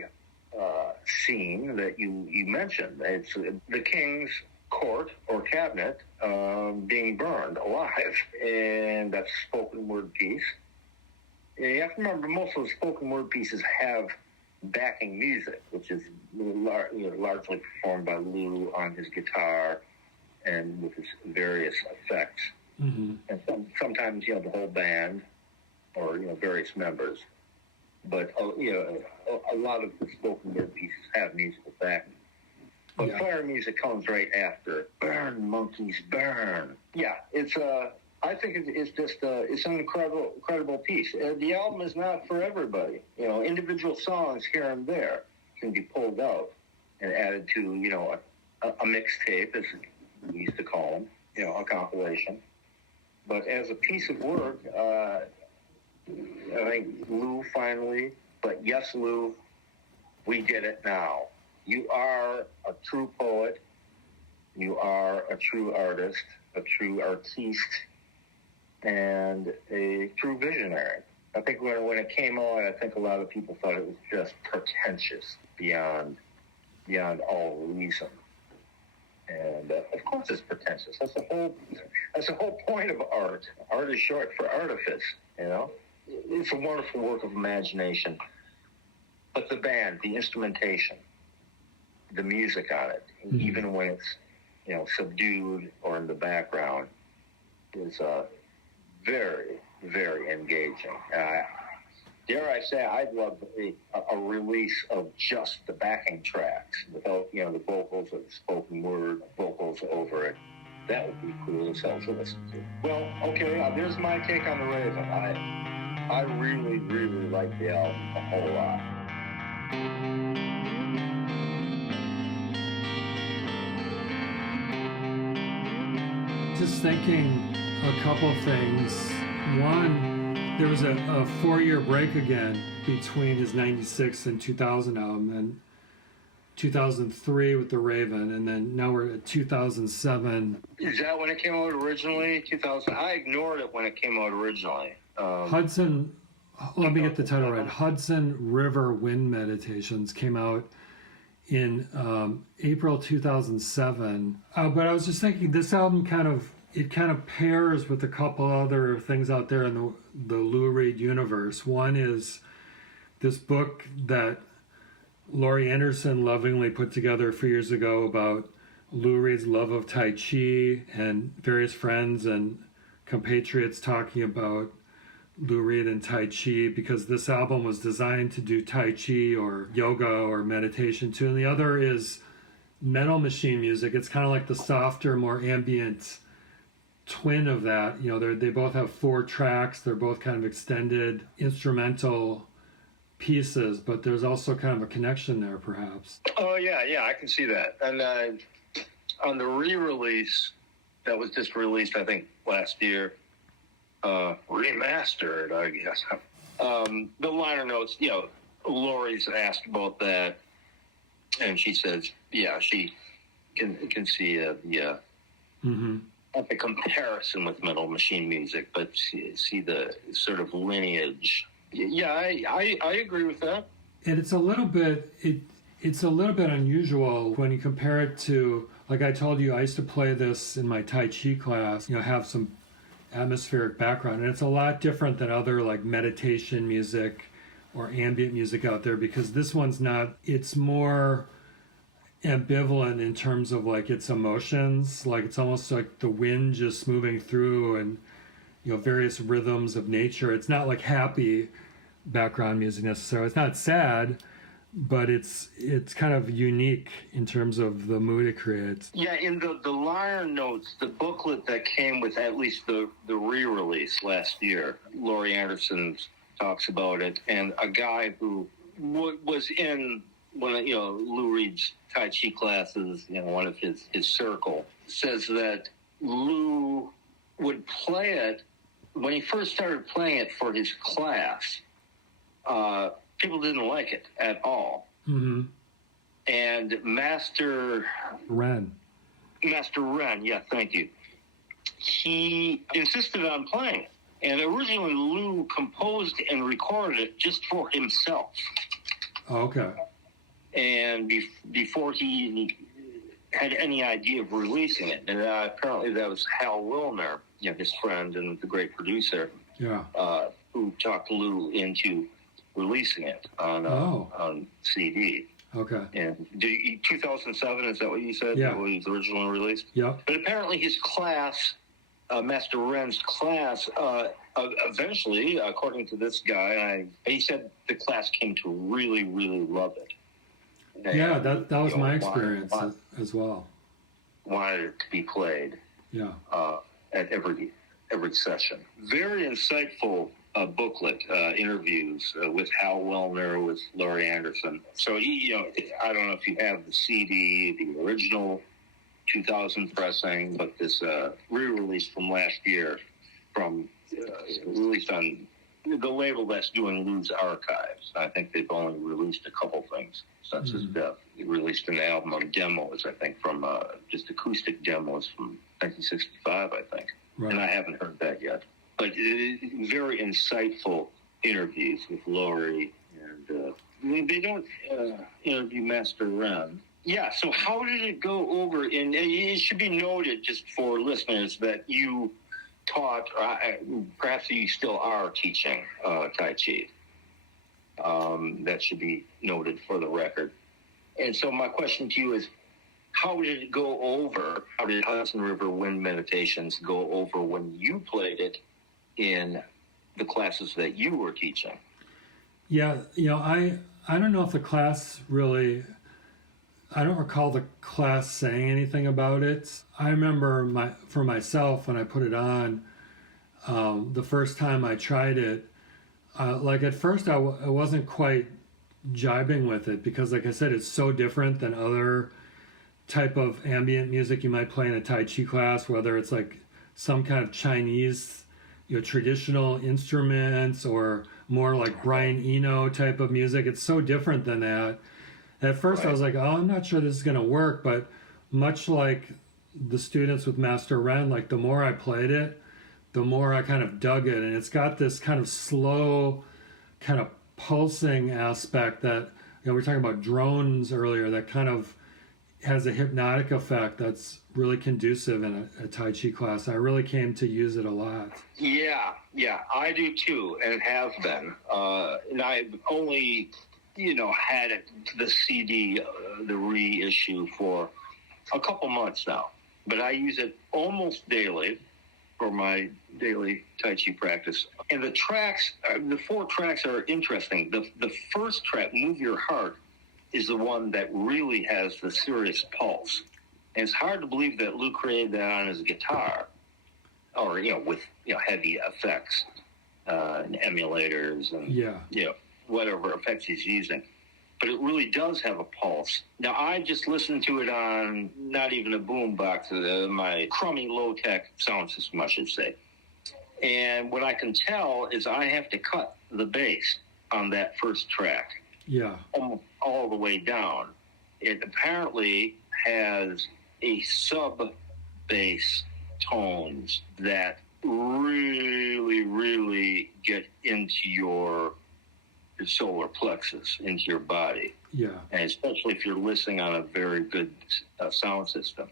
scene that you mentioned. It's the king's court or cabinet being burned alive, and that's a spoken word piece. And you have to remember, most of the spoken word pieces have backing music, which is largely performed by Lulu on his guitar and with his various effects. Mm-hmm. And sometimes, the whole band or, various members. But, a lot of the spoken word pieces have musical backing. But fire music comes right after. Burn, monkeys, burn. Yeah, I think it's just it's an incredible piece. The album is not for everybody. Individual songs here and there can be pulled out and added to a mixtape, as we used to call them, a compilation. But as a piece of work, I think Lou finally. But yes, Lou, we get it now. You are a true poet. You are a true artist, a true artiste, and a true visionary. I think when it came on, I think a lot of people thought it was just pretentious. beyond all reason. And of course, it's pretentious. That's the whole point of art. Art is short for artifice. You know, it's a wonderful work of imagination. But the band, the instrumentation, the music on it, even when it's subdued or in the background, is very, very engaging. Dare I say, I'd love a release of just the backing tracks without, the vocals or the spoken word vocals over it. That would be cool as hell to listen to. Well, okay, there's my take on The Raven. I really, really like the album a whole lot. Just thinking a couple things. One, there was a 4-year break again between his 96 and 2000 album, and 2003 with The Raven, and then now we're at 2007. Is that when it came out originally? 2000? I ignored it when it came out originally. Hudson, let me get the title right. Hudson River Wind Meditations came out in April 2007. But I was just thinking, this album kind of pairs with a couple other things out there in the Lou Reed universe. One is this book that Laurie Anderson lovingly put together a few years ago about Lou Reed's love of Tai Chi, and various friends and compatriots talking about Lou Reed and Tai Chi, because this album was designed to do Tai Chi or yoga or meditation too. And the other is Metal Machine music. It's kind of like the softer, more ambient twin of that. They both have 4 tracks. They're both kind of extended instrumental pieces, but there's also kind of a connection there, perhaps. Oh yeah, I can see that. And on the re-release that was just released, I think last year, remastered, I guess. The liner notes, Laurie's asked about that, and she says, yeah, she can see not the comparison with Metal Machine music, but see the sort of lineage. Yeah, I agree with that. And it's a little bit unusual when you compare it to, like I told you, I used to play this in my Tai Chi class, have some atmospheric background, and it's a lot different than other like meditation music or ambient music out there, because this one's not, it's more ambivalent in terms of like its emotions. Like it's almost like the wind just moving through, and various rhythms of nature. It's not like happy background music necessarily. It's not sad, but it's kind of unique in terms of the mood it creates. Yeah, in the liner notes, the booklet that came with at least the re-release last year, Laurie Anderson talks about it, and a guy who was in one of Lou Reed's Tai Chi classes, one of his circle, says that Lou would play it when he first started playing it for his class. People didn't like it at all. Mm-hmm. And Master Ren, yeah, thank you. He insisted on playing it. And originally Lou composed and recorded it just for himself. Oh, okay. And before he had any idea of releasing it. And apparently that was Hal Wilner, his friend and the great producer, who talked Lou into releasing it on CD. Okay. And 2007, is that what you said? Yeah. That was originally released? Yeah. But apparently his class, Master Ren's class, eventually, according to this guy, he said the class came to really, really love it. And, yeah, that was my experience as well. Wanted it to be played. Yeah. At every session. Very insightful booklet, interviews with Hal Wilner, with Laurie Anderson. So he, I don't know if you have the CD, the original 2000 pressing, but this re-release from last year, released on the label that's doing Lou's Archives. I think they've only released a couple things since his death. He released an album of demos, I think, from just acoustic demos from 1965, I think. Right. And I haven't heard that yet. But very insightful interviews with Laurie, and they don't interview Master Ren. Yeah, so how did it go over? And it should be noted, just for listeners, that you taught, perhaps you still are teaching Tai Chi. That should be noted for the record. And so my question to you is, how did it go over? How did Hudson River Wind Meditations go over when you played it in the classes that you were teaching? Yeah, I don't know if the class really, I don't recall the class saying anything about it. I remember for myself when I put it on, the first time I tried it, like at first I wasn't quite jibing with it because, like I said, it's so different than other type of ambient music you might play in a Tai Chi class, whether it's like some kind of Chinese, traditional instruments or more like Brian Eno type of music. It's so different than that. At first I was like, oh, I'm not sure this is going to work, but much like the students with Master Ren, like the more I played it, the more I kind of dug it. And it's got this kind of slow, kind of pulsing aspect that, we were talking about drones earlier, that kind of has a hypnotic effect that's really conducive in a Tai Chi class. I really came to use it a lot. Yeah, I do too, and have been. And I've only, had it, the CD, the reissue for a couple months now. But I use it almost daily for my daily Tai Chi practice. And the tracks, the 4 tracks are interesting. The first track, Move Your Heart, is the one that really has the serious pulse. And it's hard to believe that Lou created that on his guitar, or, with, heavy effects, and emulators and, whatever effects he's using. But it really does have a pulse. Now, I just listened to it on not even a boombox, my crummy low-tech sound system, I should say. And what I can tell is I have to cut the bass on that first track. Yeah. Almost all the way down. It apparently has a sub-bass tones that really, really get into your solar plexus, into your body. Yeah. And especially if you're listening on a very good sound system.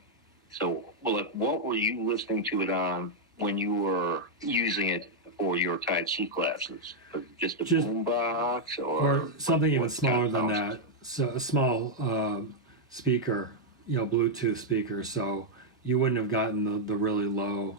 So, what were you listening to it on when you were using it for your Tai Chi classes? Just a boombox or something even smaller than that? So a small speaker, Bluetooth speaker. So you wouldn't have gotten the really low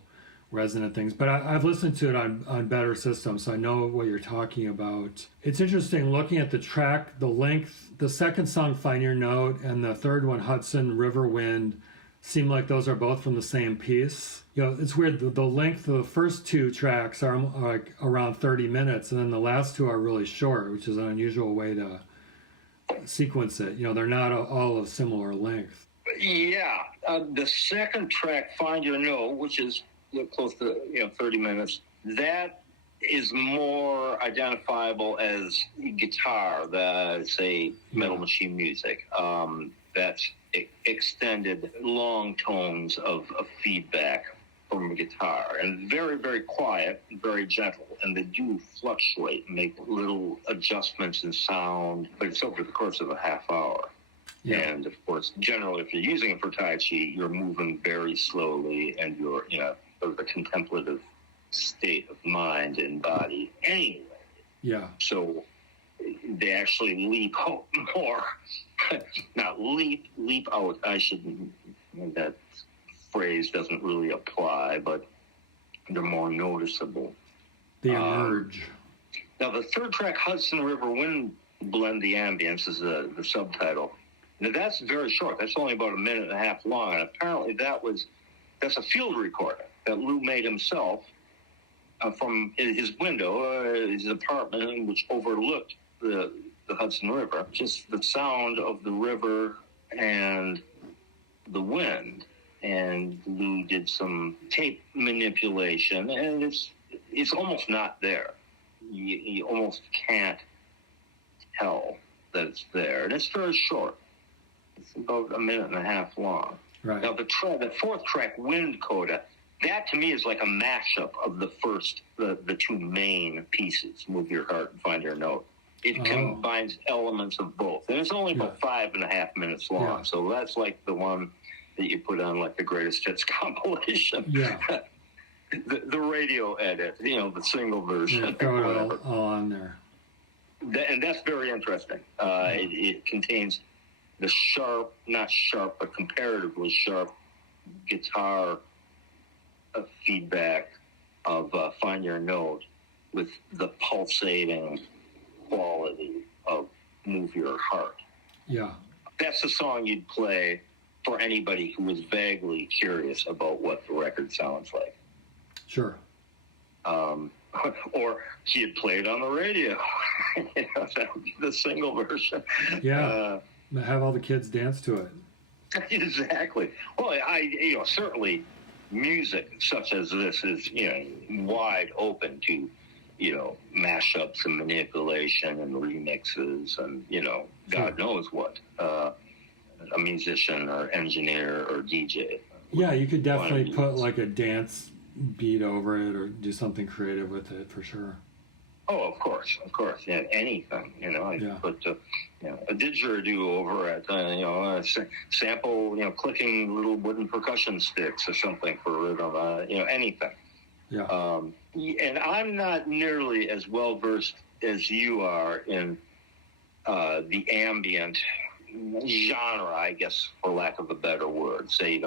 resonant things. But I've listened to it on better systems, so I know what you're talking about. It's interesting looking at the track, the length. The second song, Find Your Note, and the third one, Hudson River Wind, seem like those are both from the same piece. It's weird. The length of the first 2 tracks are like around 30 minutes, and then the last 2 are really short, which is an unusual way to sequence it. They're not all of similar length. Yeah. The second track, Find Your Note, which is close to 30 minutes, that is more identifiable as guitar, say Metal Machine music. That's extended long tones of feedback from a guitar, and very, very quiet, very gentle, and they do fluctuate, make little adjustments in sound, but it's over the course of a half hour. Yeah. And of course, generally, if you're using it for Tai Chi, you're moving very slowly, and you're sort of a contemplative state of mind and body anyway. Yeah. So they actually leap out more. Not leap out. That phrase doesn't really apply, but they're more noticeable. They emerge. Now, the third track, Hudson River Wind Blend the Ambience, is the subtitle. Now, that's very short. That's only about 1.5 minutes long, and apparently that's a field recording that Lou made himself from his window, his apartment, which overlooked the Hudson River. Just the sound of the river and the wind. And Lou did some tape manipulation, and it's almost not there. You almost can't tell that it's there. And it's very short. It's about 1.5 minutes long. Right. Now, the 4th track, Wind Coda, that to me is like a mashup of the 2 main pieces, Move Your Heart and Find Your Note. It combines elements of both. And it's only about 5.5 minutes long. Yeah. So that's like the one that you put on like the greatest hits compilation. Yeah. the radio edit, the single version. Yeah, throw it all on there. And that's very interesting. It contains the not sharp, but comparatively sharp guitar feedback of Find Your Note with the pulsating quality of Move Your Heart. Yeah. That's the song you'd play for anybody who was vaguely curious about what the record sounds like. Sure. Or he'd play it on the radio. That would be the single version. Yeah. Have all the kids dance to it. Exactly. Well, certainly music such as this is, wide open to, mashups and manipulation and remixes and, God knows what, a musician or engineer or DJ. Yeah, you could definitely put like a dance beat over it or do something creative with it for sure. Oh, of course. Yeah, anything, I put a didgeridoo over it, a sample, clicking little wooden percussion sticks or something for rhythm, anything. Yeah. And I'm not nearly as well versed as you are in the ambient genre, I guess, for lack of a better word. Say,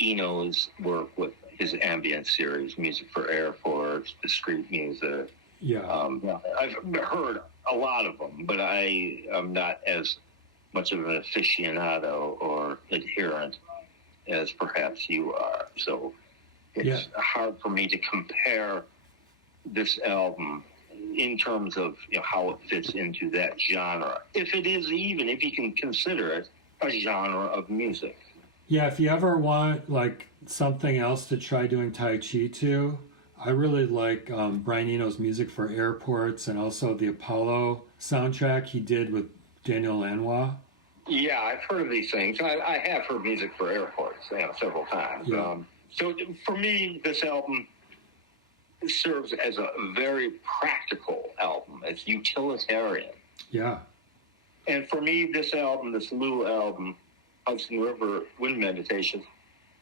Eno's work with his ambient series, Music for Airports, Discrete Music. Yeah. I've heard a lot of them, but I am not as much of an aficionado or adherent as perhaps you are. So it's hard for me to compare this album in terms of how it fits into that genre. If you can consider it a genre of music. Yeah, if you ever want like something else to try doing Tai Chi to, I really like Brian Eno's Music for Airports and also the Apollo soundtrack he did with Daniel Lanois. Yeah, I've heard of these things. I have heard Music for Airports several times. Yeah. So for me, this album serves as a very practical album. It's utilitarian. Yeah. And for me, this Lulu album, Hudson River Wind Meditations,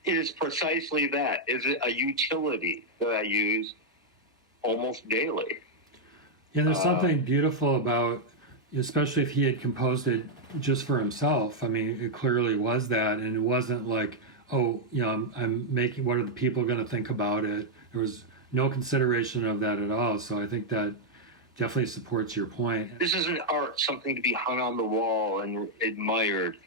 it is precisely that. Is it a utility that I use almost daily? Yeah, there's something beautiful about, especially if he had composed it just for himself. I mean, it clearly was that, and it wasn't like, I'm making, what are the people going to think about it? There was no consideration of that at all. So I think that definitely supports your point. This isn't art, something to be hung on the wall and admired,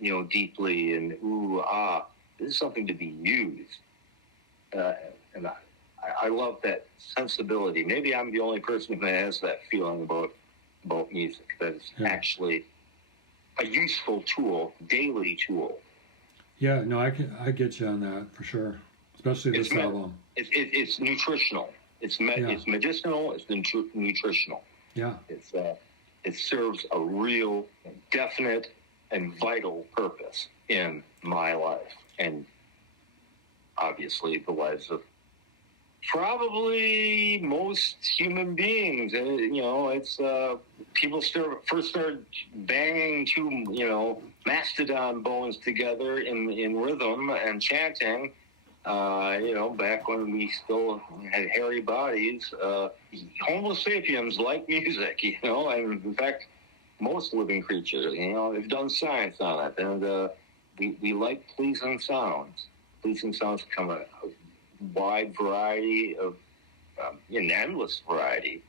deeply and ooh, ah. This is something to be used. And I love that sensibility. Maybe I'm the only person who has that feeling about music, that it's actually a useful tool, daily tool. Yeah, no, I get you on that for sure, especially this album. It's nutritional. It's medicinal. It's nutritional. Yeah. It serves a real, definite, and vital purpose in my life, and obviously the lives of probably most human beings. And it's people first started banging two mastodon bones together in rhythm and chanting. Back when we still had hairy bodies. Homo sapiens like music. And in fact, most living creatures, they've done science on it, and we like pleasing sounds. Pleasing sounds come a wide variety of, an endless variety,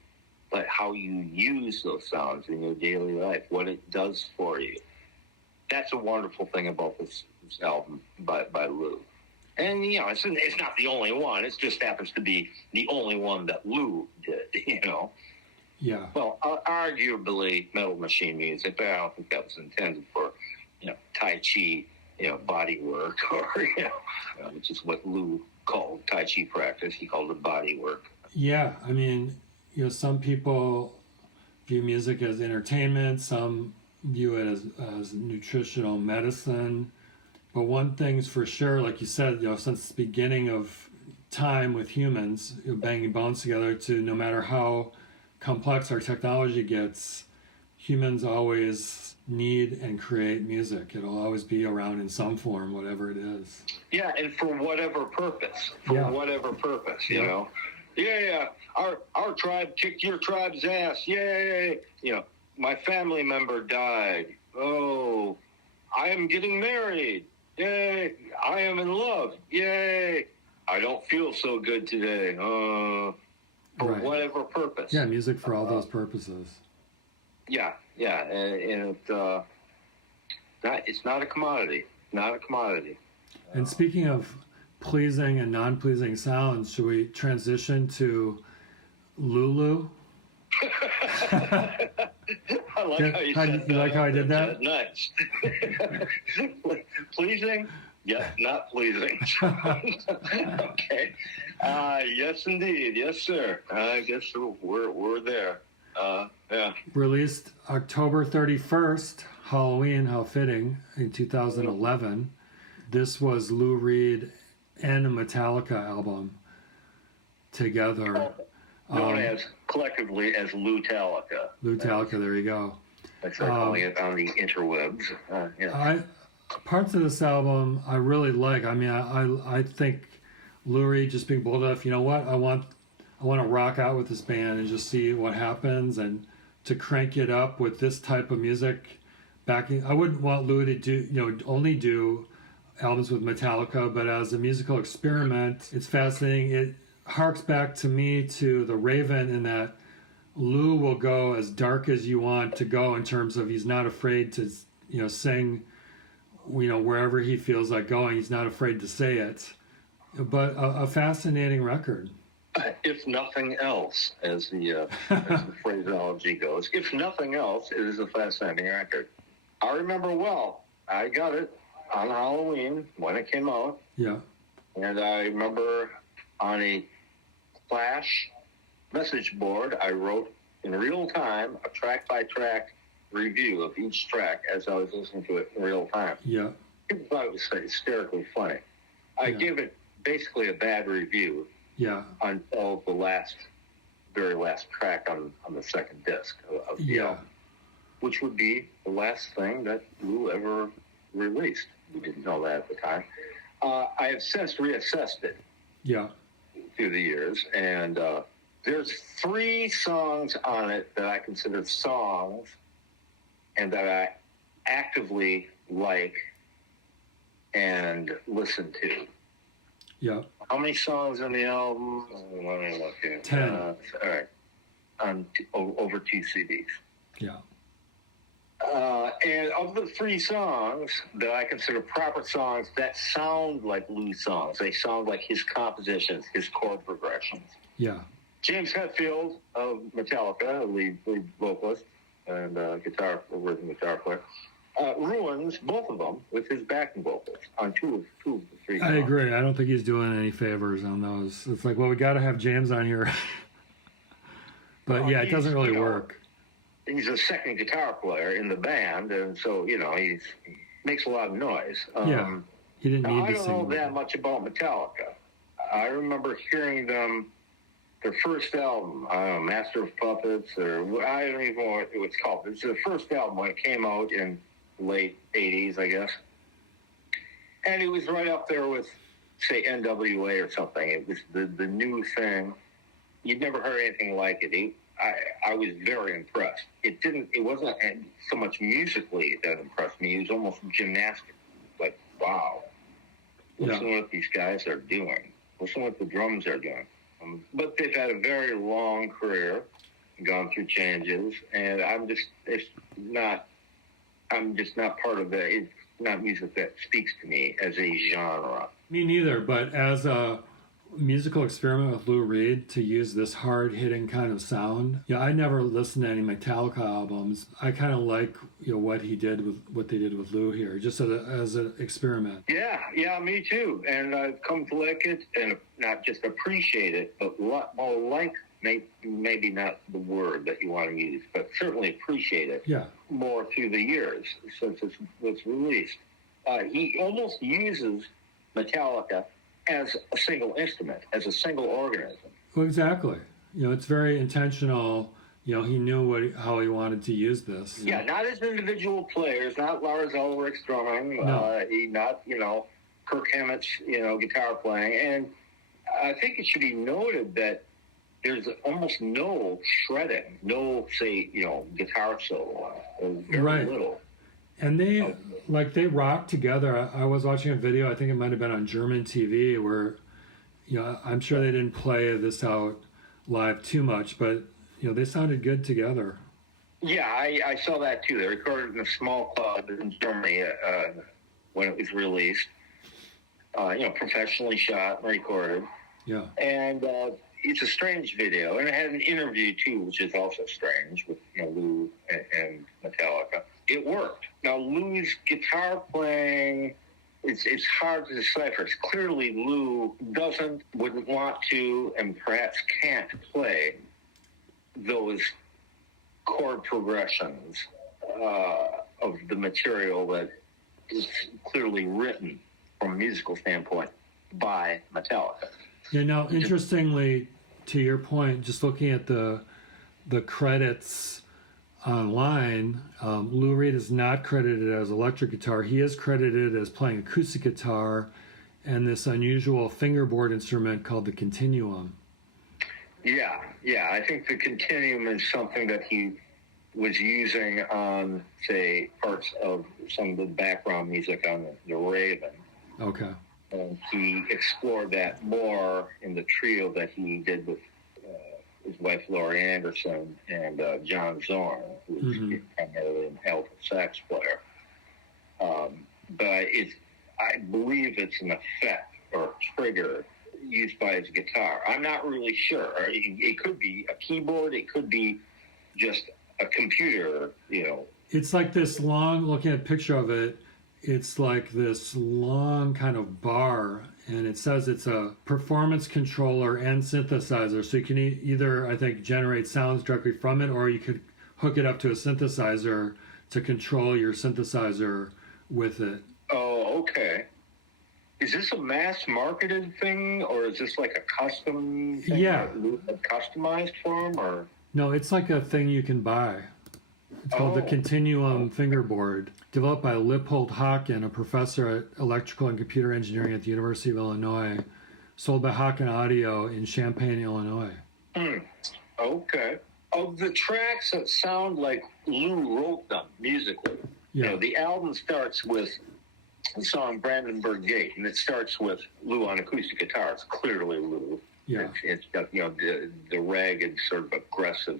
but how you use those sounds in your daily life, what it does for you. That's a wonderful thing about this album by Lou. And, it's not the only one. It just happens to be the only one that Lou did, Yeah. Well, arguably Metal Machine music, but I don't think that was intended for, Tai Chi, body work, or, which is what Lou called Tai Chi practice. He called it body work. Yeah, I mean, some people view music as entertainment, some view it as nutritional medicine. But one thing's for sure, like you said, since the beginning of time with humans, banging bones together to no matter how complex our technology gets, humans always need and create music. It'll always be around in some form, whatever it is. Yeah, and for whatever purpose. You Yeah. know. Yeah. Our tribe kicked your tribe's ass. Yay. You know, my family member died. Oh, I am getting married. Yay. I am in love. Yay. I don't feel so good today. For Right. whatever purpose. Yeah, music for all those purposes. Yeah, and it's not a commodity. Not a commodity. And speaking of pleasing and non-pleasing sounds, should we transition to Lulu? I like how you said that. You like how I did that? Nice. Pleasing? Yeah, not pleasing. Okay. Yes, indeed. Yes, sir. I guess we're there. Yeah. Released October 31st, Halloween, how fitting, in 2011. This was Lou Reed and a Metallica album together. Known as collectively as Lutalica. Lutalica, there you go. That's calling it on the interwebs. Yeah. Parts of this album I really like. I mean, I think Lou Reed just being bold enough, you know what, I want to rock out with this band and just see what happens, and to crank it up with this type of music. I wouldn't want Lou to do, only do albums with Metallica, but as a musical experiment, it's fascinating. It harks back to me to The Raven in that Lou will go as dark as you want to go in terms of he's not afraid to, sing, wherever he feels like going. He's not afraid to say it. But a fascinating record. If nothing else, as the phraseology goes, if nothing else, it is a fascinating record. I remember well. I got it on Halloween when it came out. Yeah. And I remember on a Flash message board, I wrote in real time a track-by-track review of each track as I was listening to it in real time. Yeah. People thought it was hysterically funny. I gave it basically a bad review. Yeah. Until the very last track on the second disc of the album, which would be the last thing that Lou ever released. We didn't know that at the time. I have since reassessed it. Yeah. Through the years, and there's 3 songs on it that I consider songs, and that I actively like and listen to. Yeah. How many songs on the album? Let me look here. 10. All right. On over 2 CDs. Yeah. And of the 3 songs that I consider proper songs that sound like Lou songs, they sound like his compositions, his chord progressions. Yeah. James Hetfield of Metallica, lead vocalist and rhythm guitar player, ruins both of them with his backing vocals on two of the 3 songs. I agree. I don't think he's doing any favors on those. It's like, well, we got to have James on here. But it doesn't really work. He's a second guitar player in the band, and so, he makes a lot of noise. He didn't need to sing. I don't know that much about Metallica. I remember hearing them, their first album, Master of Puppets, or I don't even know what it was called. It's the first album when it came out in late 80s, I guess. And it was right up there with, say, NWA or something. It was the new thing. You'd never heard anything like it. I was very impressed. It wasn't so much musically that impressed me. It was almost gymnastic. Like, wow. Listen to what these guys are doing. Listen to what the drums are doing. But they've had a very long career, gone through changes, and I'm just not part of that. It's not music that speaks to me as a genre. Me neither, but as a musical experiment with Lou Reed to use this hard-hitting kind of sound. I never listened to any Metallica albums. I kind of like what they did with Lou here, just as an experiment. Yeah, me too. And I've come to like it, and not just appreciate it, but more like, maybe not the word that you want to use, but certainly appreciate it more through the years since it was released. He almost uses Metallica as a single instrument, as a single organism. Well, exactly. It's very intentional. he knew how he wanted to use this. Yeah, not as individual players, not Lars Ulrich's drumming, No. not, Kirk Hammett's, guitar playing. And I think it should be noted that there's almost no shredding, no, say, guitar solo. Very Right. little. And they rock together. I was watching a video, I think it might have been on German TV, where, I'm sure they didn't play this out live too much, but, they sounded good together. Yeah, I saw that too. They recorded in a small club in Germany when it was released. Professionally shot and recorded. Yeah. And it's a strange video. And it had an interview too, which is also strange, with Lou and Metallica. It worked. Now, Lou's guitar playing, it's hard to decipher. It's clearly Lou wouldn't want to, and perhaps can't play those chord progressions of the material that is clearly written from a musical standpoint by Metallica. Yeah, now, interestingly, to your point, just looking at the credits online, Lou Reed is not credited as electric guitar. He is credited as playing acoustic guitar and this unusual fingerboard instrument called the continuum. Yeah. I think the continuum is something that he was using on, say, parts of some of the background music on the Raven. Okay. And he explored that more in the trio that he did with his wife Laurie Anderson and John Zorn, who's primarily an alto sax player. But I believe it's an effect or trigger used by his guitar. I'm not really sure. It could be a keyboard. It could be just a computer. It's like this long. Looking at a picture of it, it's like this long kind of bar, and it says it's a performance controller and synthesizer. So you can either, I think, generate sounds directly from it, or you could hook it up to a synthesizer to control your synthesizer with it. Oh, okay. Is this a mass-marketed thing, or is this like a custom thing? Yeah. Customized for him, or? No, it's like a thing you can buy. It's called the Continuum Fingerboard, developed by Lippold Haken, a professor at electrical and computer engineering at the University of Illinois, sold by Haken Audio in Champaign, Illinois. Okay. Of the tracks that sound like Lou wrote them musically, the album starts with the song Brandenburg Gate, and it starts with Lou on acoustic guitar. It's clearly Lou. Yeah. It's got, the ragged sort of aggressive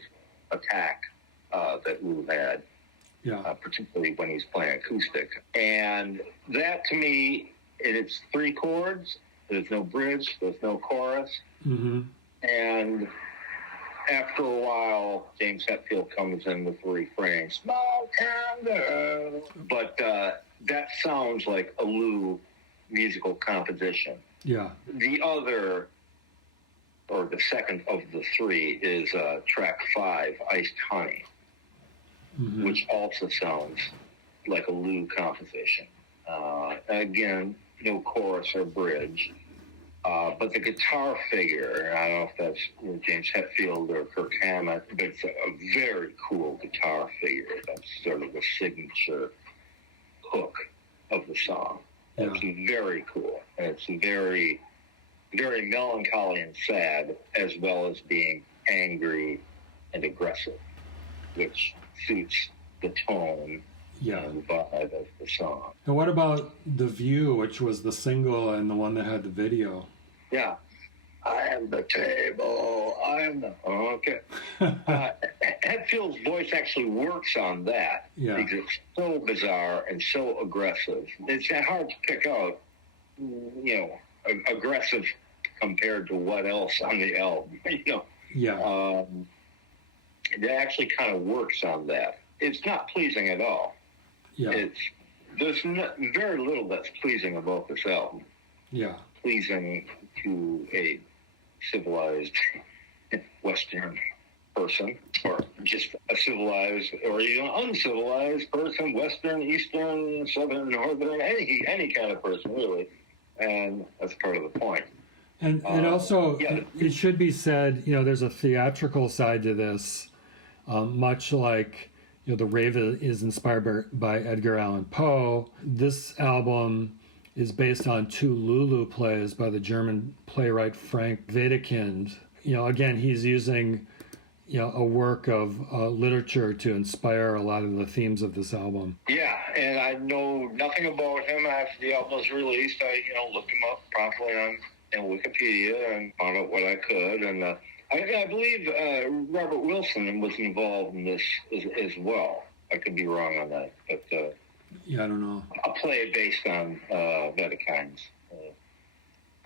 attack that Lou had, particularly when he's playing acoustic. And that, to me, it's three chords. There's no bridge. There's no chorus. Mm-hmm. And after a while, James Hetfield comes in with the refrain, "Small town girl." But that sounds like a Lou musical composition. Yeah. The other, or the second of the three, is track 5, Iced Honey, which also sounds like a Lou composition. Again, no chorus or bridge. But the guitar figure, I don't know if that's James Hetfield or Kirk Hammett, but it's a very cool guitar figure. That's sort of the signature hook of the song. Yeah. It's very cool. And it's very, very melancholy and sad, as well as being angry and aggressive, which suits the tone and the vibe of the song. And what about The View, which was the single and the one that had the video? Yeah. I am the table. I am the... Okay. Hetfield's voice actually works on that. Yeah. Because it's so bizarre and so aggressive. It's hard to pick out, aggressive compared to what else on the album. Yeah. It actually kind of works on that. It's not pleasing at all. Yeah. There's very little that's pleasing about this album. Yeah. Pleasing to a civilized Western person, or just a civilized or even uncivilized person, Western, Eastern, Southern, Northern, any kind of person, really. And that's part of the point. And also, it should be said, there's a theatrical side to this. much like The Rave is inspired by Edgar Allan Poe. This album is based on two Lulu plays by the German playwright Frank Wedekind. Again, he's using a work of literature to inspire a lot of the themes of this album. Yeah, and I know nothing about him after the album was released. I, looked him up promptly on Wikipedia and found out what I could. And I believe Robert Wilson was involved in this as well. I could be wrong on that, but I don't know. A play based on Wedekind's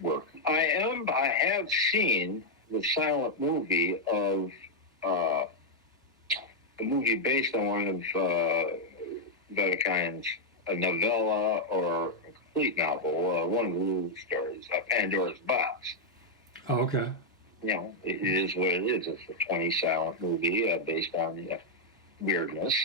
work. I have seen the silent movie of a movie based on one of Wedekind's a novella or a complete novel, one of the Lulu stories, Pandora's Box. Oh, okay. It is what it is. It's a 20 silent movie based on weirdness.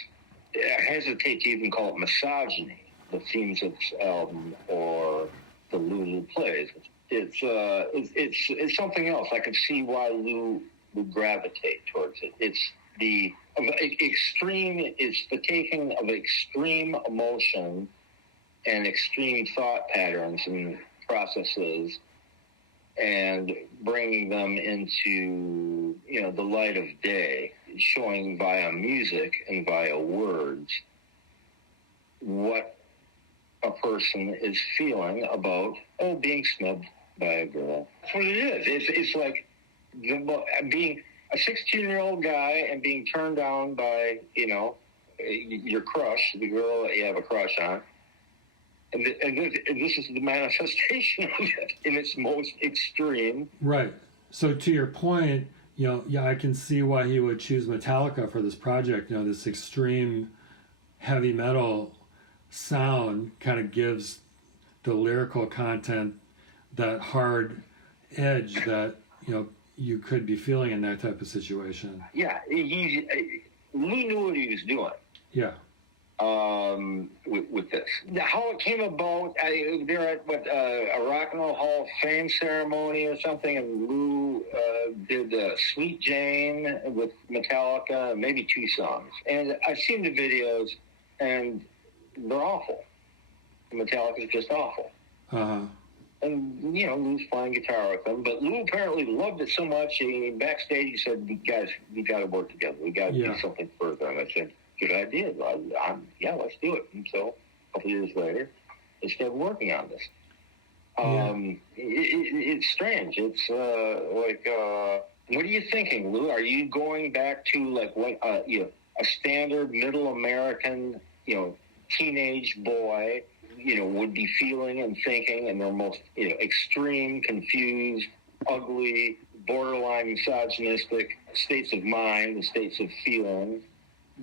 I hesitate to even call it misogyny, the themes of this album, or the Lulu plays. It's something else. I can see why Lou would gravitate towards it. It's the extreme. It's the taking of extreme emotion and extreme thought patterns and processes, and bringing them into the light of day, showing via music and via words what a person is feeling about being snubbed by a girl. That's what it is. It's like being a 16-year-old guy and being turned down by your crush, the girl that you have a crush on. And this is the manifestation of it in its most extreme. Right. So to your point, I can see why he would choose Metallica for this project. This extreme heavy metal sound kind of gives the lyrical content that hard edge that, you could be feeling in that type of situation. Yeah. Lou knew what he was doing. Yeah. With this. How it came about, they're at a Rock and Roll Hall of Fame ceremony or something, and Lou did Sweet Jane with Metallica, maybe 2 songs. And I've seen the videos, and they're awful. Metallica's just awful. Uh-huh. And, Lou's playing guitar with them. But Lou apparently loved it so much, backstage he said, guys, we got to work together. We got to do something further. And I said, good idea. Let's do it. And so a couple years later, they started working on this. It's strange. It's what are you thinking, Lou? Are you going back to like what a standard middle American teenage boy would be feeling and thinking in their most extreme, confused, ugly, borderline misogynistic states of mind and states of feeling?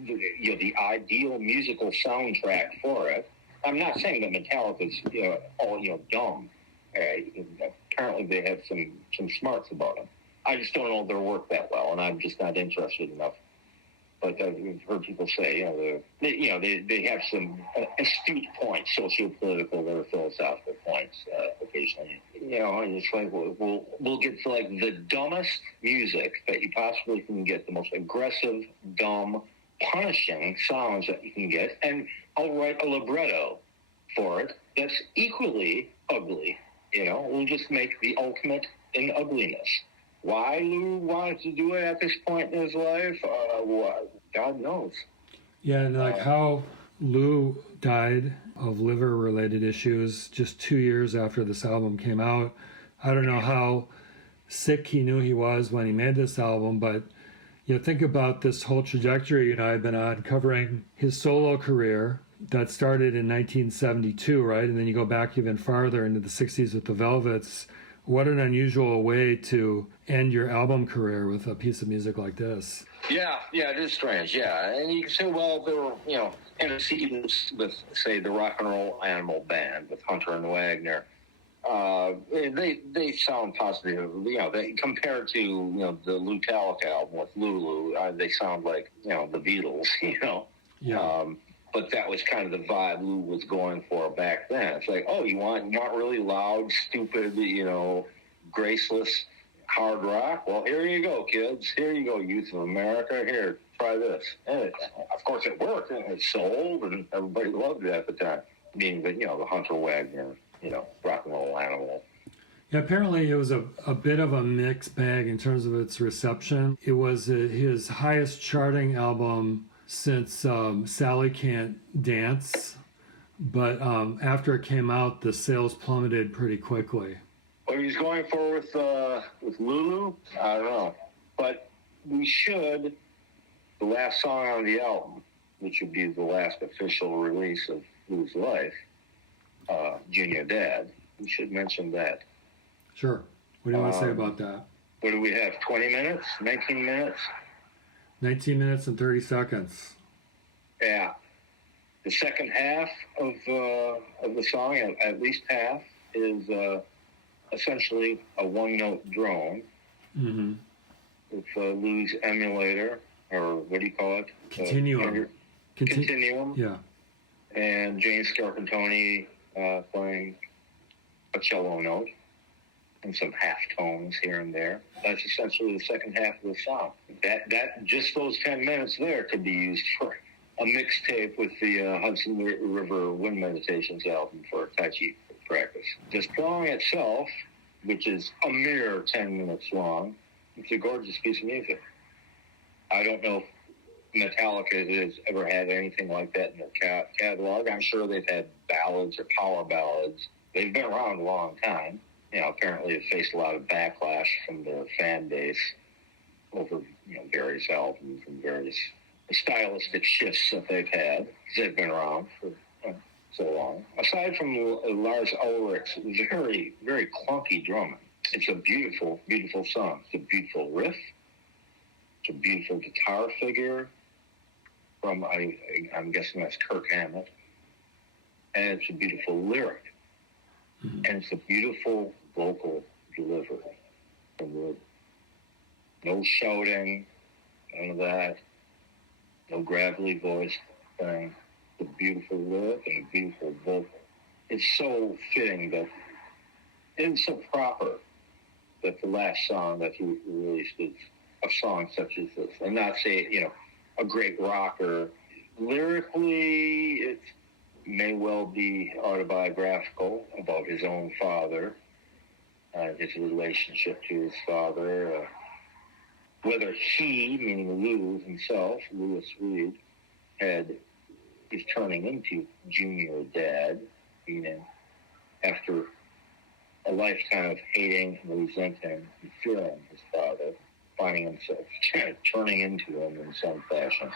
The ideal musical soundtrack for it. I'm not saying that Metallica's all dumb. Apparently they have some smarts about them. I just don't know their work that well, and I'm just not interested enough. But I've heard people say they have some astute points, socio-political or philosophical points occasionally. And it's like we'll get to like the dumbest music that you possibly can get, the most aggressive, dumb, punishing sounds that you can get, and I'll write a libretto for it that's equally ugly. We'll just make the ultimate in ugliness. Why Lou wanted to do it at this point in his life, God knows. Yeah, and like how Lou died of liver-related issues just 2 years after this album came out. I don't know how sick he knew he was when he made this album, but think about this whole trajectory I've been on, covering his solo career that started in 1972, right? And then you go back even farther into the 60s with the Velvets. What an unusual way to end your album career with a piece of music like this. Yeah, it is strange, yeah. And you can say, well, there were, antecedents with, say, the Rock and Roll Animal Band with Hunter and Wagner. They sound positive, they compared to, the Metallica album with Lulu, they sound like, the Beatles, Yeah. But that was kind of the vibe Lou was going for back then. It's like, you want really loud, stupid, graceless hard rock? Well, here you go, kids. Here you go, youth of America. Here, try this. And of course it worked, and it sold, and everybody loved it at the time, being the, the Hunter Wagner, rock and roll animal. Yeah, apparently it was a bit of a mixed bag in terms of its reception. It was his highest charting album since Sally Can't Dance, but after it came out, the sales plummeted pretty quickly. What he's going for with Lulu, I don't know. But we should, the last song on the album, which would be the last official release of Lulu's life, Junior Dad, we should mention that. Sure. What do you want to say about that? What do we have, 20 minutes, 19 minutes? 19 minutes and 30 seconds. Yeah. The second half of the song, at least half, is essentially a one-note drone with Lou's emulator, or what do you call it? Continuum. Continuum. Yeah. And James Scarpantoni playing a cello note and some half tones here and there. That's essentially the second half of the song. That just those 10 minutes there could be used for a mixtape with the Hudson River Wind Meditations album for Tai Chi practice. The song itself, which is a mere 10 minutes long, it's a gorgeous piece of music. I don't know if Metallica has ever had anything like that in their catalog. I'm sure they've had ballads or power ballads. They've been around a long time. Apparently they've faced a lot of backlash from their fan base over, various albums and various stylistic shifts that they've had. They've been around for so long. Aside from Lars Ulrich's very, very clunky drumming, it's a beautiful, beautiful song. It's a beautiful riff. It's a beautiful guitar figure from, I'm guessing that's Kirk Hammett. And it's a beautiful lyric. Mm-hmm. And it's a beautiful vocal delivery from Lulu. No shouting, none of that. No gravelly voice thing. It's a beautiful lyric and a beautiful vocal. It's so fitting that, and so proper that the last song that he released is a song such as this. And not say, a great rocker. Lyrically, it may well be autobiographical about his own father, his relationship to his father, whether he, meaning Lou himself, Louis Reed, is turning into Junior Dad, meaning after a lifetime of hating and resenting and fearing his father, finding himself kind of turning into him in some fashion.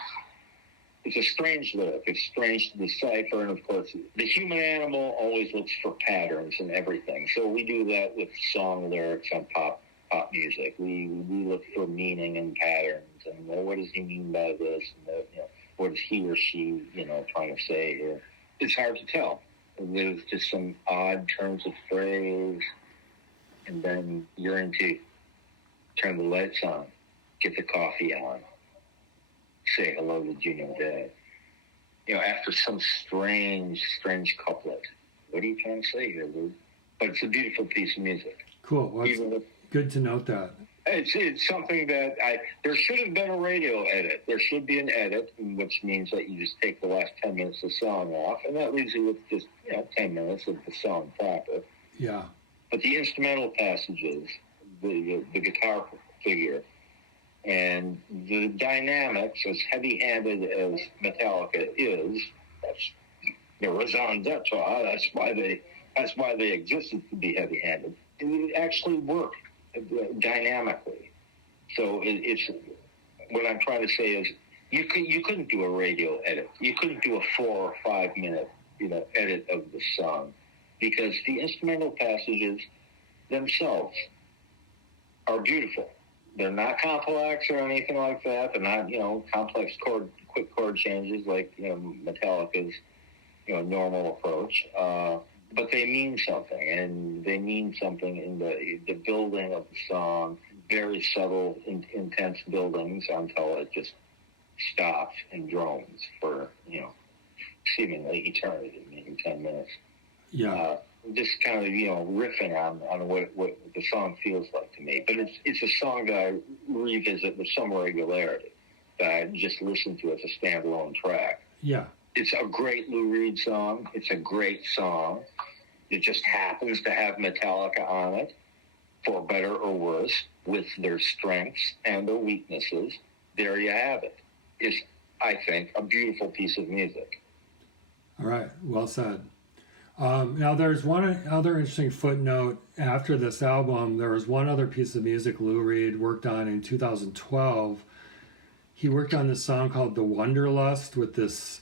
It's a strange lyric. It's strange to decipher, and of course, the human animal always looks for patterns in everything. So we do that with song lyrics on pop music. We look for meaning and patterns, and what does he mean by this? And what is he or she, trying to say here? It's hard to tell. There's just some odd turns of phrase, and then you're into turn the lights on, get the coffee on, say hello to Junior Dad. After some strange couplet. What are you trying to say here, Lou? But it's a beautiful piece of music. Cool. Well, good to note that. It's something that there should have been a radio edit. There should be an edit, which means that you just take the last 10 minutes of the song off, and that leaves you with just 10 minutes of the song proper. Yeah. But the instrumental passages, the guitar figure, and the dynamics, as heavy-handed as Metallica is, that's the raison d'etre. That's why they existed, to be heavy-handed. It actually worked dynamically. So it's what I'm trying to say is you couldn't do a radio edit. You couldn't do a 4 or 5 minute edit of the song, because the instrumental passages themselves are beautiful. They're not complex or anything like that. They're not, complex quick chord changes like, Metallica's, normal approach. But they mean something, and they mean something in the building of the song, very subtle, intense buildings until it just stops and drones for, seemingly eternity, maybe 10 minutes. Yeah. Just kind of, riffing on what the song feels like to me. But it's a song that I revisit with some regularity. side and just listen to it as a standalone track. Yeah. It's a great Lou Reed song. It's a great song. It just happens to have Metallica on it, for better or worse, with their strengths and their weaknesses. There you have it. It's, I think, a beautiful piece of music. All right. Well said. Now, there's one other interesting footnote. After this album, there was one other piece of music Lou Reed worked on in 2012. He worked on this song called The Wanderlust with this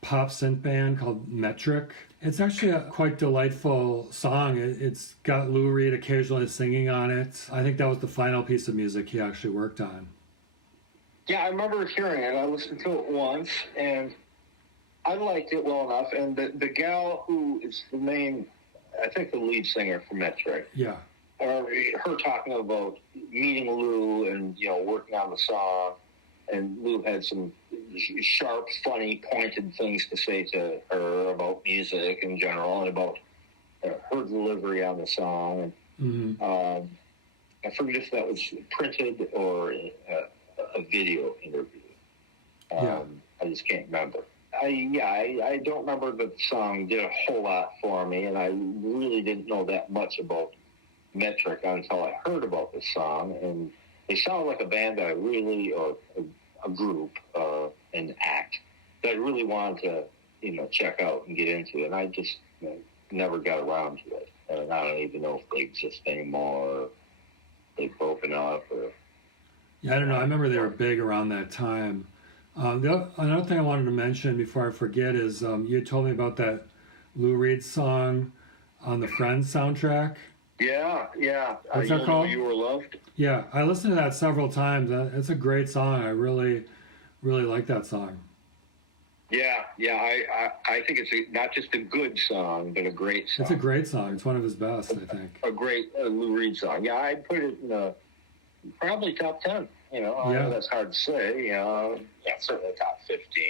pop synth band called Metric. It's actually a quite delightful song. It's got Lou Reed occasionally singing on it. I think that was the final piece of music he actually worked on. Yeah, I remember hearing it. I listened to it once, and I liked it well enough. And the gal who is the main, I think the lead singer for Metric, yeah, her talking about meeting Lou and, working on the song. And Lou had some sharp, funny, pointed things to say to her about music in general and about her delivery on the song. And, I forget if that was printed or a video interview. I just can't remember. I don't remember that the song did a whole lot for me, and I really didn't know that much about Metric until I heard about this song. And they sound like a band that I really, or a group, an act that I really wanted to, check out and get into. And I just never got around to it. And I don't even know if they exist anymore, or they've broken up. Or yeah, I don't know. I remember they were big around that time. Another thing I wanted to mention before I forget is you told me about that Lou Reed song on the Friends soundtrack. Yeah. What's that called? You Were Loved? Yeah, I listened to that several times. It's a great song. I really, really like that song. Yeah. I think it's not just a good song, but a great song. It's a great song. It's one of his best, I think. A great Lou Reed song. Yeah, I'd put it in probably top 10. I know that's hard to say. Certainly top 15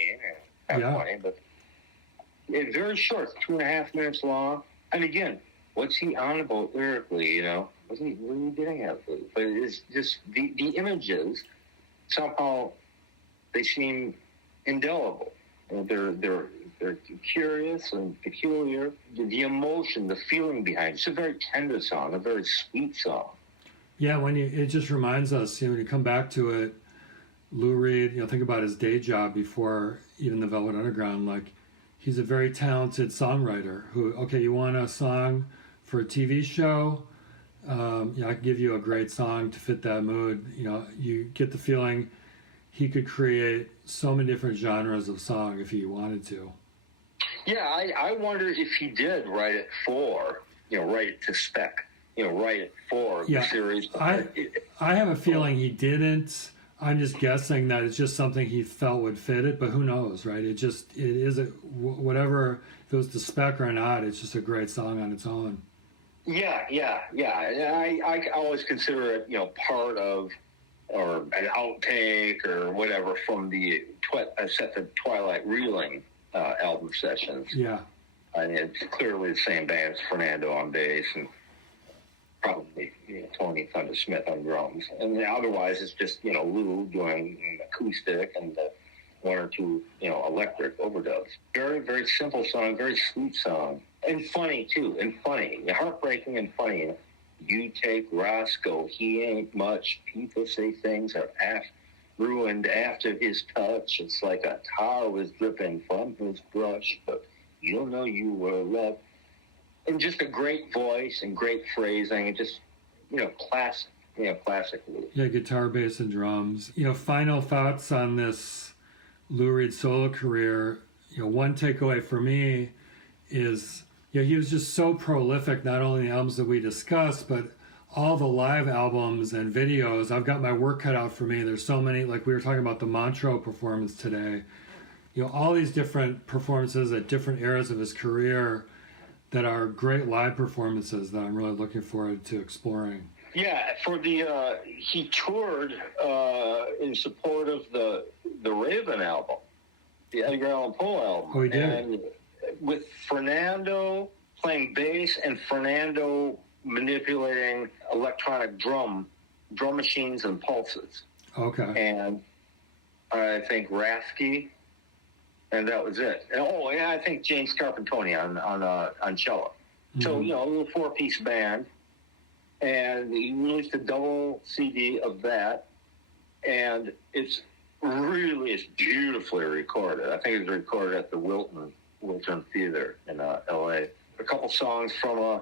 or top 20. But it's very short, 2.5 minutes long. And again, what's he on about lyrically? What are you getting at? But it's just the images somehow they seem indelible. They're curious and peculiar. The emotion, the feeling behind it. It's a very tender song, a very sweet song. Yeah, it just reminds us, when you come back to it, Lou Reed, think about his day job before even the Velvet Underground. Like, he's a very talented songwriter who, okay, you want a song for a TV show? I can give you a great song to fit that mood. You get the feeling he could create so many different genres of song if he wanted to. Yeah, I wonder if he did write it for, write it to spec. Write it for the series. I have a feeling he didn't. I'm just guessing that it's just something he felt would fit it, but who knows, right? It is whatever, if it was to spec or not, it's just a great song on its own. Yeah. I always consider it, part of, or an outtake or whatever from the Twilight Reeling album sessions. Yeah. And it's clearly the same band as Fernando on bass and probably Tony Thunder Smith on drums. And otherwise it's just, Lou doing acoustic and one or two, electric overdubs. Very, very simple song, very sweet song. And funny, too, heartbreaking and funny. You take Roscoe, he ain't much. People say things are ruined after his touch. It's like a tar was dripping from his brush, but you don't know you were loved. And just a great voice and great phrasing, and just, classic, classic Lou. Yeah, guitar, bass, and drums. Final thoughts on this Lou Reed solo career. One takeaway for me is, he was just so prolific, not only in the albums that we discussed, but all the live albums and videos. I've got my work cut out for me. There's so many, like we were talking about the Montreux performance today. All these different performances at different eras of his career that are great live performances that I'm really looking forward to exploring. Yeah, for he toured in support of the Raven album, the Edgar Allan Poe album. Oh, he did? And with Fernando playing bass and Fernando manipulating electronic drum machines and pulses. Okay. And I think Rasky, and that was it. And, oh, yeah, I think James Carpentoni on cello. Mm-hmm. So, you know, a little four-piece band, and he released a double CD of that, and it's beautifully recorded. I think it was recorded at the Wilton Theater in L.A. A couple songs from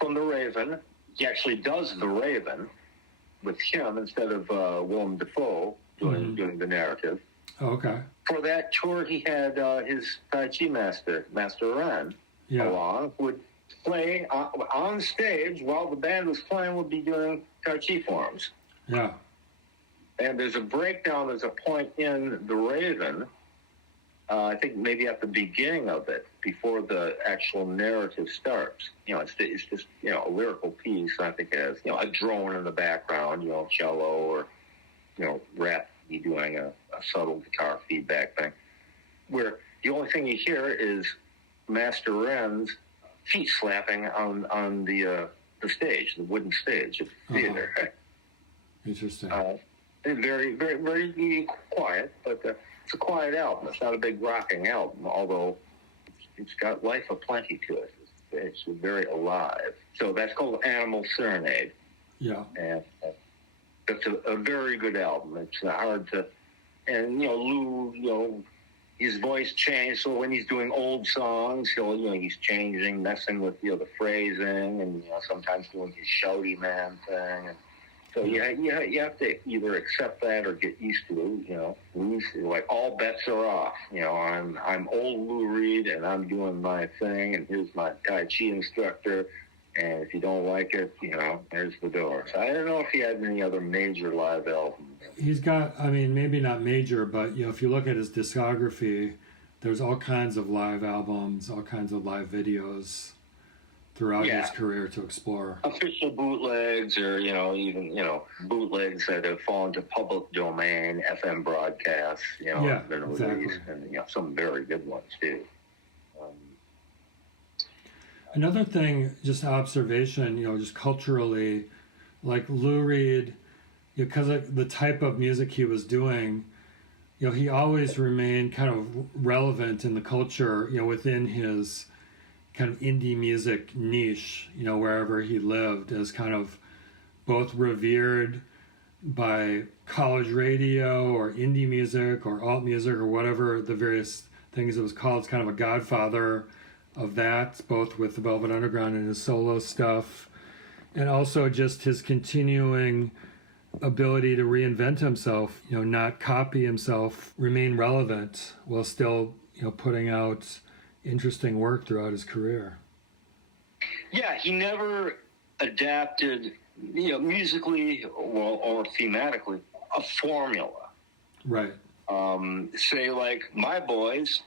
The Raven. He actually does The Raven with him instead of Willem Dafoe doing the narrative. Oh, okay. For that tour, he had his Tai Chi master, Master Ren, along, would play on stage while the band was playing, would be doing Tai Chi forms. Yeah. And there's a breakdown, there's a point in The Raven, I think maybe at the beginning of it, before the actual narrative starts. You know, it's just, you know, a lyrical piece. I think it has, you know, a drone in the background, you know, cello or, you know, rap, doing a subtle guitar feedback thing, where the only thing you hear is Master Ren's feet slapping on the stage, the wooden stage of the theater. Uh-huh. Interesting. Very, very, very quiet, but it's a quiet album. It's not a big rocking album, although it's got life aplenty to it. It's very alive. So that's called Animal Serenade. Yeah. And it's a very good album. It's hard to, and, you know, Lou, you know, his voice changed, so when he's doing old songs, he's changing, messing with, you know, the phrasing, and, you know, sometimes doing his shouty man thing, and so you have to either accept that or get used to it. You know, like all bets are off. You know, I'm old Lou Reed and I'm doing my thing, and here's my Tai Chi instructor. And if you don't like it, you know, there's the door. So I don't know if he had any other major live albums. He's got, I mean, maybe not major, but, you know, if you look at his discography, there's all kinds of live albums, all kinds of live videos throughout his career to explore. Official bootlegs, or, you know, even, you know, bootlegs that have fallen to public domain, FM broadcasts, you know, have been released, and, you know, some very good ones too. Another thing, just observation, you know, just culturally, like Lou Reed, because of the type of music he was doing, you know, he always remained kind of relevant in the culture, you know, within his kind of indie music niche, you know, wherever he lived, as kind of both revered by college radio or indie music or alt music or whatever the various things it was called. It's kind of a godfather of that, both with the Velvet Underground and his solo stuff, and also just his continuing ability to reinvent himself, you know, not copy himself, remain relevant while still, you know, putting out interesting work throughout his career. Yeah, he never adapted, you know, musically or thematically, a formula. Right. Say, like, my boys,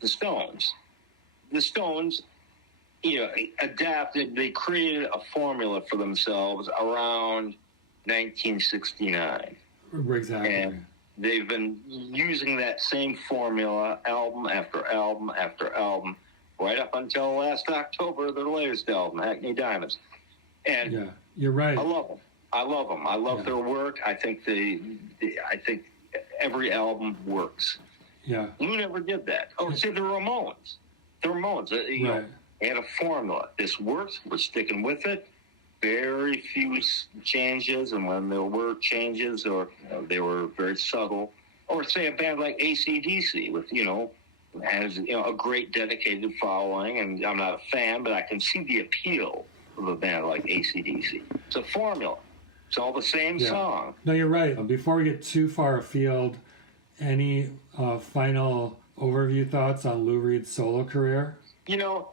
the Stones. The Stones, you know, adapted, they created a formula for themselves around 1969. Exactly. And they've been using that same formula album after album after album, right up until last October, their latest album, Hackney Diamonds. And yeah, you're right. I love them. I love their work. I think I think every album works. Yeah. Lou never did that. Oh, see, the Ramones. The Ramones, you know, had a formula. This works. We're sticking with it. Very few changes, and when there were changes, or, you know, they were very subtle. Or say a band like AC/DC, with, you know, has, you know, a great dedicated following, and I'm not a fan, but I can see the appeal of a band like AC/DC. It's a formula. It's all the same song. No, you're right. Before we get too far afield, any final overview thoughts on Lou Reed's solo career? You know,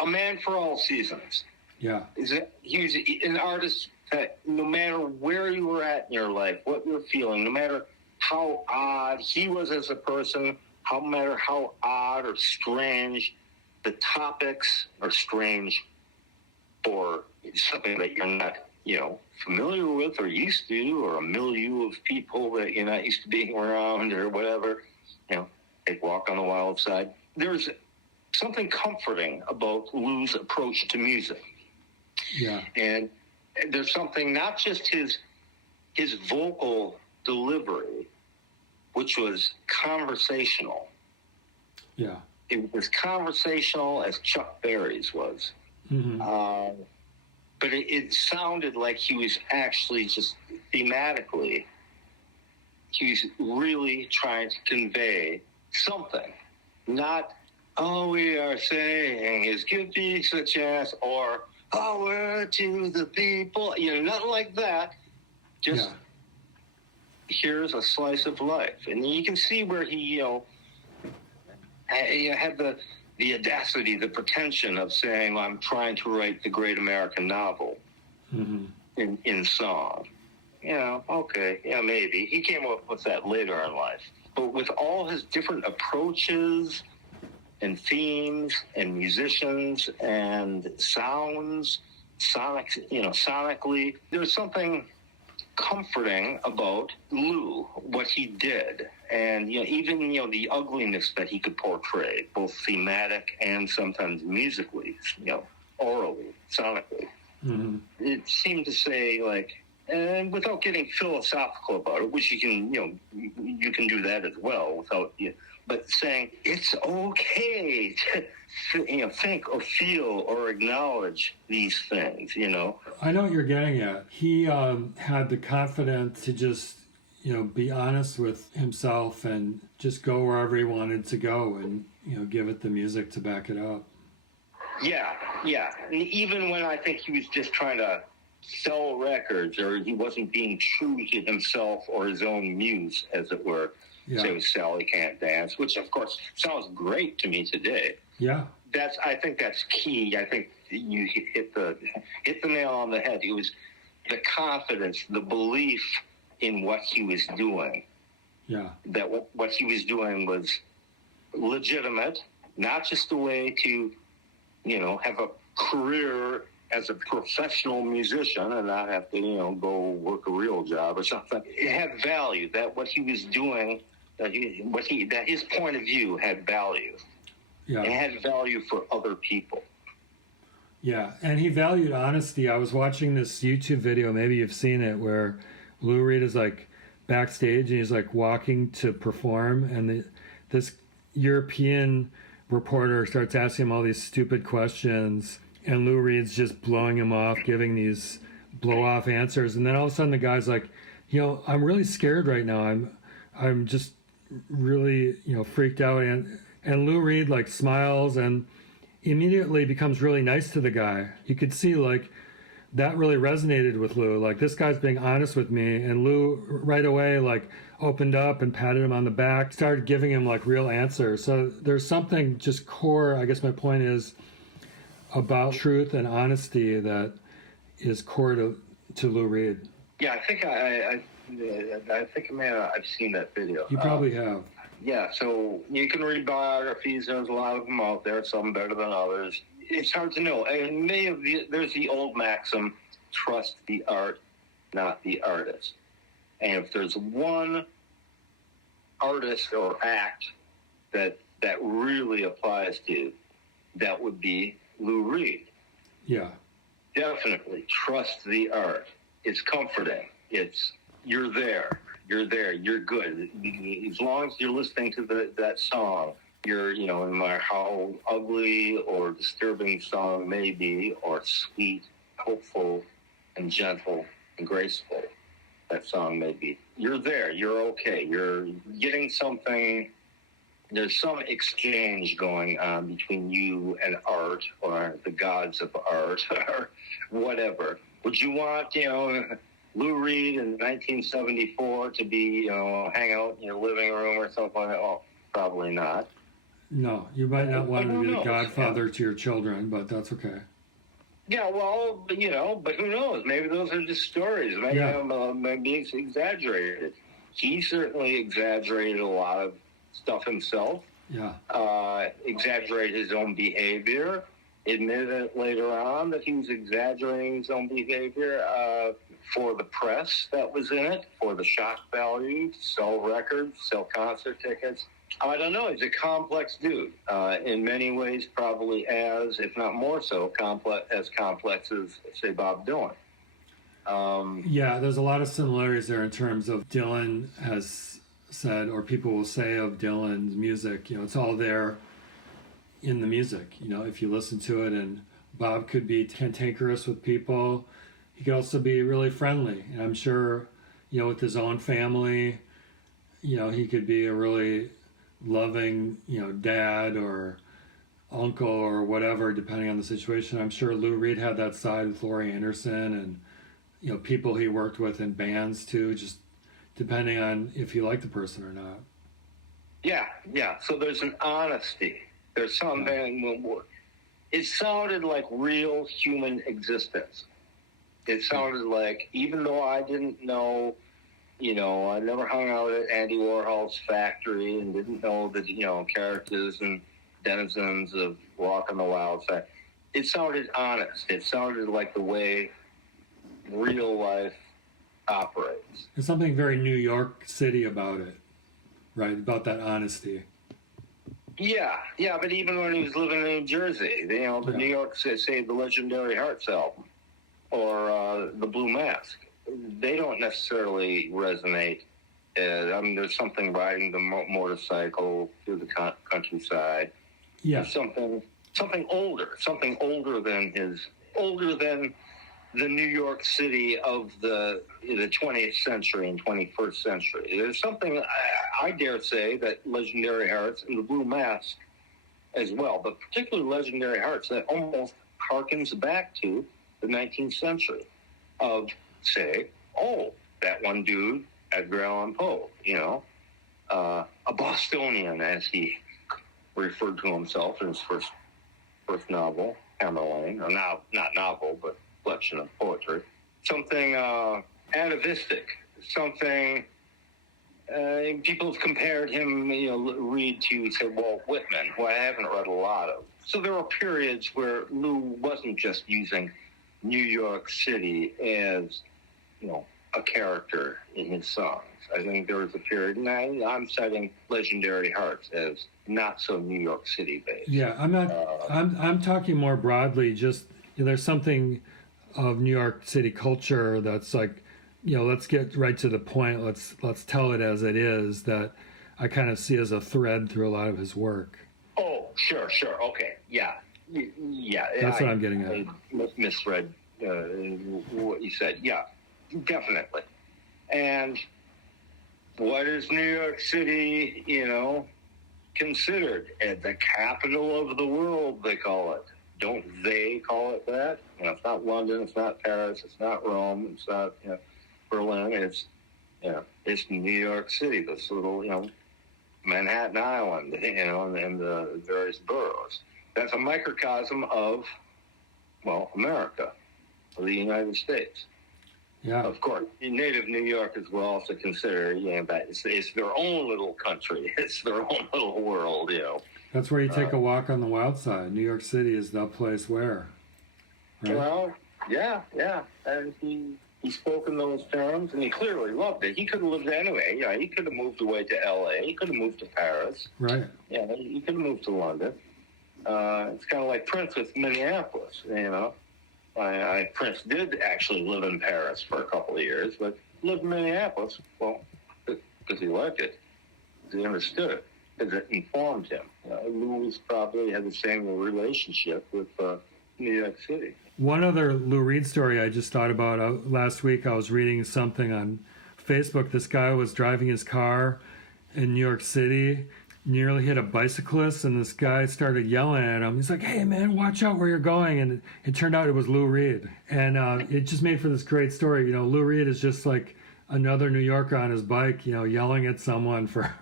a man for all seasons. Yeah. He's an artist that no matter where you were at in your life, what you were feeling, no matter how odd he was as a person, no matter how odd or strange the topics are strange or something that you're not, you know, familiar with or used to, or a milieu of people that you're not used to being around or whatever, you know, take Walk on the Wild Side. There's something comforting about Lou's approach to music. Yeah. And there's something, not just his vocal delivery, which was conversational. Yeah. It was conversational as Chuck Berry's was. Mm-hmm. But it sounded like he was actually just thematically, he was really trying to convey something. Not, all we are saying is give peace a chance, or power to the people. Nothing like that. Just here's a slice of life. And you can see where he, had the audacity, the pretension of saying, well, I'm trying to write the great American novel in song. Okay, yeah, maybe. He came up with that later in life. But with all his different approaches and themes and musicians and sounds, sonically, there's something comforting about Lou, what he did, and even the ugliness that he could portray, both thematic and sometimes musically, orally, sonically. Mm-hmm. It seemed to say, like, and without getting philosophical about it, which you can do that as well without, but saying it's okay to think or feel or acknowledge these things. I know what you're getting at. He had the confidence to just be honest with himself and just go wherever he wanted to go, and give it the music to back it up. Yeah. And even when I think he was just trying to sell records, or he wasn't being true to himself or his own muse, as it were. Yeah. Say, Sally Can't Dance, which of course sounds great to me today. Yeah. I think that's key. I think you hit the nail on the head. It was the confidence, the belief in what he was doing. Yeah. That what he was doing was legitimate, not just a way to, have a career as a professional musician and not have to, go work a real job or something. It had value. That what he was doing, that his point of view had value. Yeah. It had value for other people. Yeah, and he valued honesty. I was watching this YouTube video, maybe you've seen it, where Lou Reed is like backstage and he's like walking to perform, and this European reporter starts asking him all these stupid questions, and Lou Reed's just blowing him off, giving these blow-off answers, and then all of a sudden the guy's like, I'm really scared right now. I'm just really, freaked out, and Lou Reed like smiles and immediately becomes really nice to the guy. You could see like that really resonated with Lou. Like, this guy's being honest with me, and Lou right away like opened up and patted him on the back, started giving him like real answers. So there's something just core, I guess my point is, about truth and honesty that is core to Lou Reed. Yeah, I think I've seen that video. You probably have. Yeah, so you can read biographies. There's a lot of them out there, some better than others. It's hard to know. And there's the old maxim, trust the art, not the artist. And if there's one artist or act that really applies to, that would be Lou Reed. Yeah. Definitely trust the art. It's comforting. You're there. You're good. As long as you're listening to that song, you're, no matter how ugly or disturbing the song may be, or sweet, hopeful, and gentle and graceful that song may be, you're there. You're okay. You're getting something. There's some exchange going on between you and art, or the gods of art, or whatever. Would you want, Lou Reed in 1974 to be, hang out in your living room or something like that? Oh, probably not. No, you might not want to be the godfather to your children, but that's okay. Yeah, well, but who knows? Maybe those are just stories. Maybe it's exaggerated. He certainly exaggerated a lot of stuff himself. Yeah. Exaggerated his own behavior. Admitted later on that he was exaggerating his own behavior for the press that was in it, for the shock value, to sell records, sell concert tickets. I don't know. He's a complex dude. In many ways, probably if not more so, complex as, say, Bob Dylan. Yeah, there's a lot of similarities there in terms of Dylan has said, or people will say of Dylan's music, it's all there in the music, if you listen to it. And Bob could be cantankerous with people. He could also be really friendly. And I'm sure, with his own family, he could be a really loving, dad or uncle or whatever, depending on the situation. I'm sure Lou Reed had that side with Laurie Anderson and, people he worked with in bands too, just depending on if he liked the person or not. Yeah. So there's an honesty. There's something. It sounded like real human existence. It sounded like, even though I didn't know, I never hung out at Andy Warhol's factory and didn't know the, characters and denizens of Walk on the Wild Side. It sounded honest. It sounded like the way real life operates. There's something very New York City about it, right? About that honesty. Yeah, but even when he was living in New Jersey, the New York, say the Legendary Hearts album or the Blue Mask, they don't necessarily resonate. There's something riding the motorcycle through the countryside. Yeah, Something older than the New York City of the 20th century and 21st century. There's something, I dare say, that Legendary Hearts and the Blue Mask as well, but particularly Legendary Hearts, that almost harkens back to the 19th century of, say, that one dude, Edgar Allan Poe, a Bostonian, as he referred to himself in his first novel, Hammerlane, or now not novel, but collection of poetry. Something atavistic, something people have compared him, Reed to, say, Walt Whitman, who I haven't read a lot of. So there were periods where Lou wasn't just using New York City as, a character in his songs. I think there was a period, and I'm citing Legendary Hearts as not so New York City based. Yeah, I'm not. I'm talking more broadly. Just there's something of New York City culture that's like, let's get right to the point. Let's tell it as it is. That I kind of see as a thread through a lot of his work. Oh, sure, okay, yeah. That's what I'm getting at. I misread what you said. Yeah, definitely. And what is New York City, considered? The capital of the world, they call it. Don't they call it that? It's not London, it's not Paris, it's not Rome, it's not Berlin. It's New York City, this little Manhattan Island, and the various boroughs. That's a microcosm of America, of the United States. Yeah. Of course, native New Yorkers will also consider that it's their own little country, it's their own little world. That's where you take a walk on the wild side. New York City is the place where. Right? Well, yeah, and he spoke in those terms, and he clearly loved it. He could have lived anyway. He could have moved away to L.A. He could have moved to Paris. Right. Yeah, he could have moved to London. It's kind of like Prince with Minneapolis. Prince did actually live in Paris for a couple of years, but lived in Minneapolis. Well, because he liked it, because he understood it, because it informed him. Lou probably had the same relationship with New York City. One other Lou Reed story I just thought about last week. I was reading something on Facebook. This guy was driving his car in New York City, nearly hit a bicyclist, and this guy started yelling at him. He's like, "Hey man, watch out where you're going." And it turned out it was Lou Reed. And it just made for this great story. Lou Reed is just like another New Yorker on his bike, yelling at someone for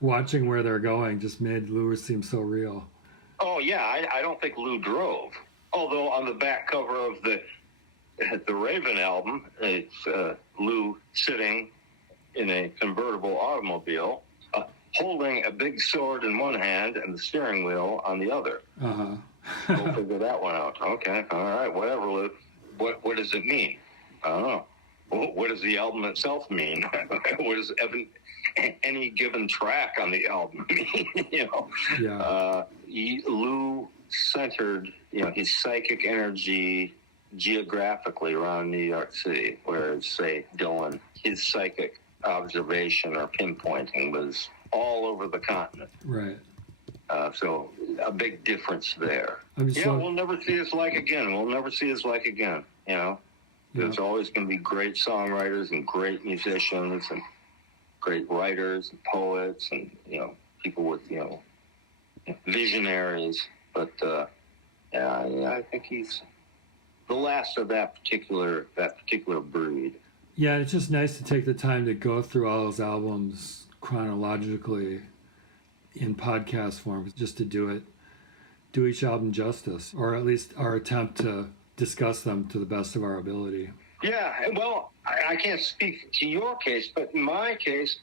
watching where they're going. Just made Lou seem so real. Oh yeah, I don't think Lou drove. Although on the back cover of the Raven album, it's Lou sitting in a convertible automobile, holding a big sword in one hand and the steering wheel on the other. Uh-huh. We'll figure that one out. Okay, all right, whatever, Lou. What does it mean? I don't know. What does the album itself mean? What does any given track on the album mean? Yeah. Lou centered, his psychic energy geographically around New York City, whereas, say, Dylan, his psychic observation or pinpointing was all over the continent. Right. So a big difference there. So, we'll never see his like again. We'll never see his like again, you know. There's always going to be great songwriters and great musicians and great writers and poets and, you know, people with, you know, visionaries. But, I think he's the last of that particular breed. Yeah, it's just nice to take the time to go through all those albums chronologically in podcast form, just to do each album justice, or at least our attempt to discuss them to the best of our ability. Yeah, well, I can't speak to your case, but in my case,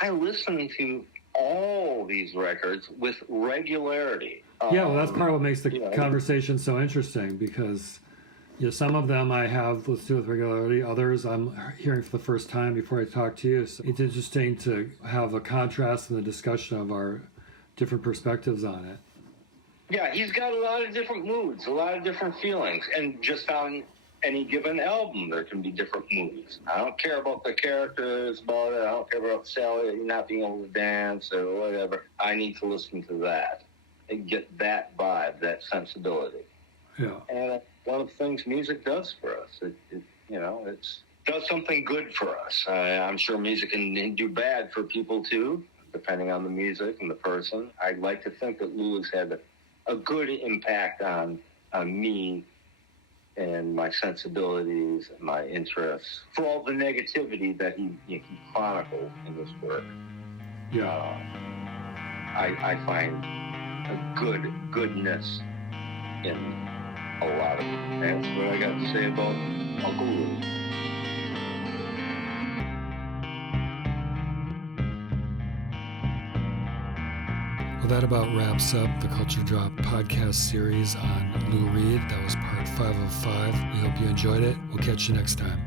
I listen to all these records with regularity. Yeah, well, that's part of what makes the conversation so interesting, because some of them I have listened to with regularity, others I'm hearing for the first time before I talk to you. So it's interesting to have a contrast in the discussion of our different perspectives on it. Yeah, he's got a lot of different moods, a lot of different feelings, and just on any given album there can be different moods. I don't care about the characters, about it. I don't care about Sally not being able to dance or whatever. I need to listen to that and get that vibe, that sensibility. Yeah. And one of the things music does for us, it does something good for us. I'm sure music can do bad for people too, depending on the music and the person. I'd like to think that Lulu's had a good impact on me and my sensibilities and my interests for all the negativity that he chronicled in this work. Yeah. I find a goodness in a lot of it. That's what I got to say about Uncle Lulu. Well, that about wraps up the Culture Drop podcast series on Lou Reed. That was part 5 of 5. We hope you enjoyed it. We'll catch you next time.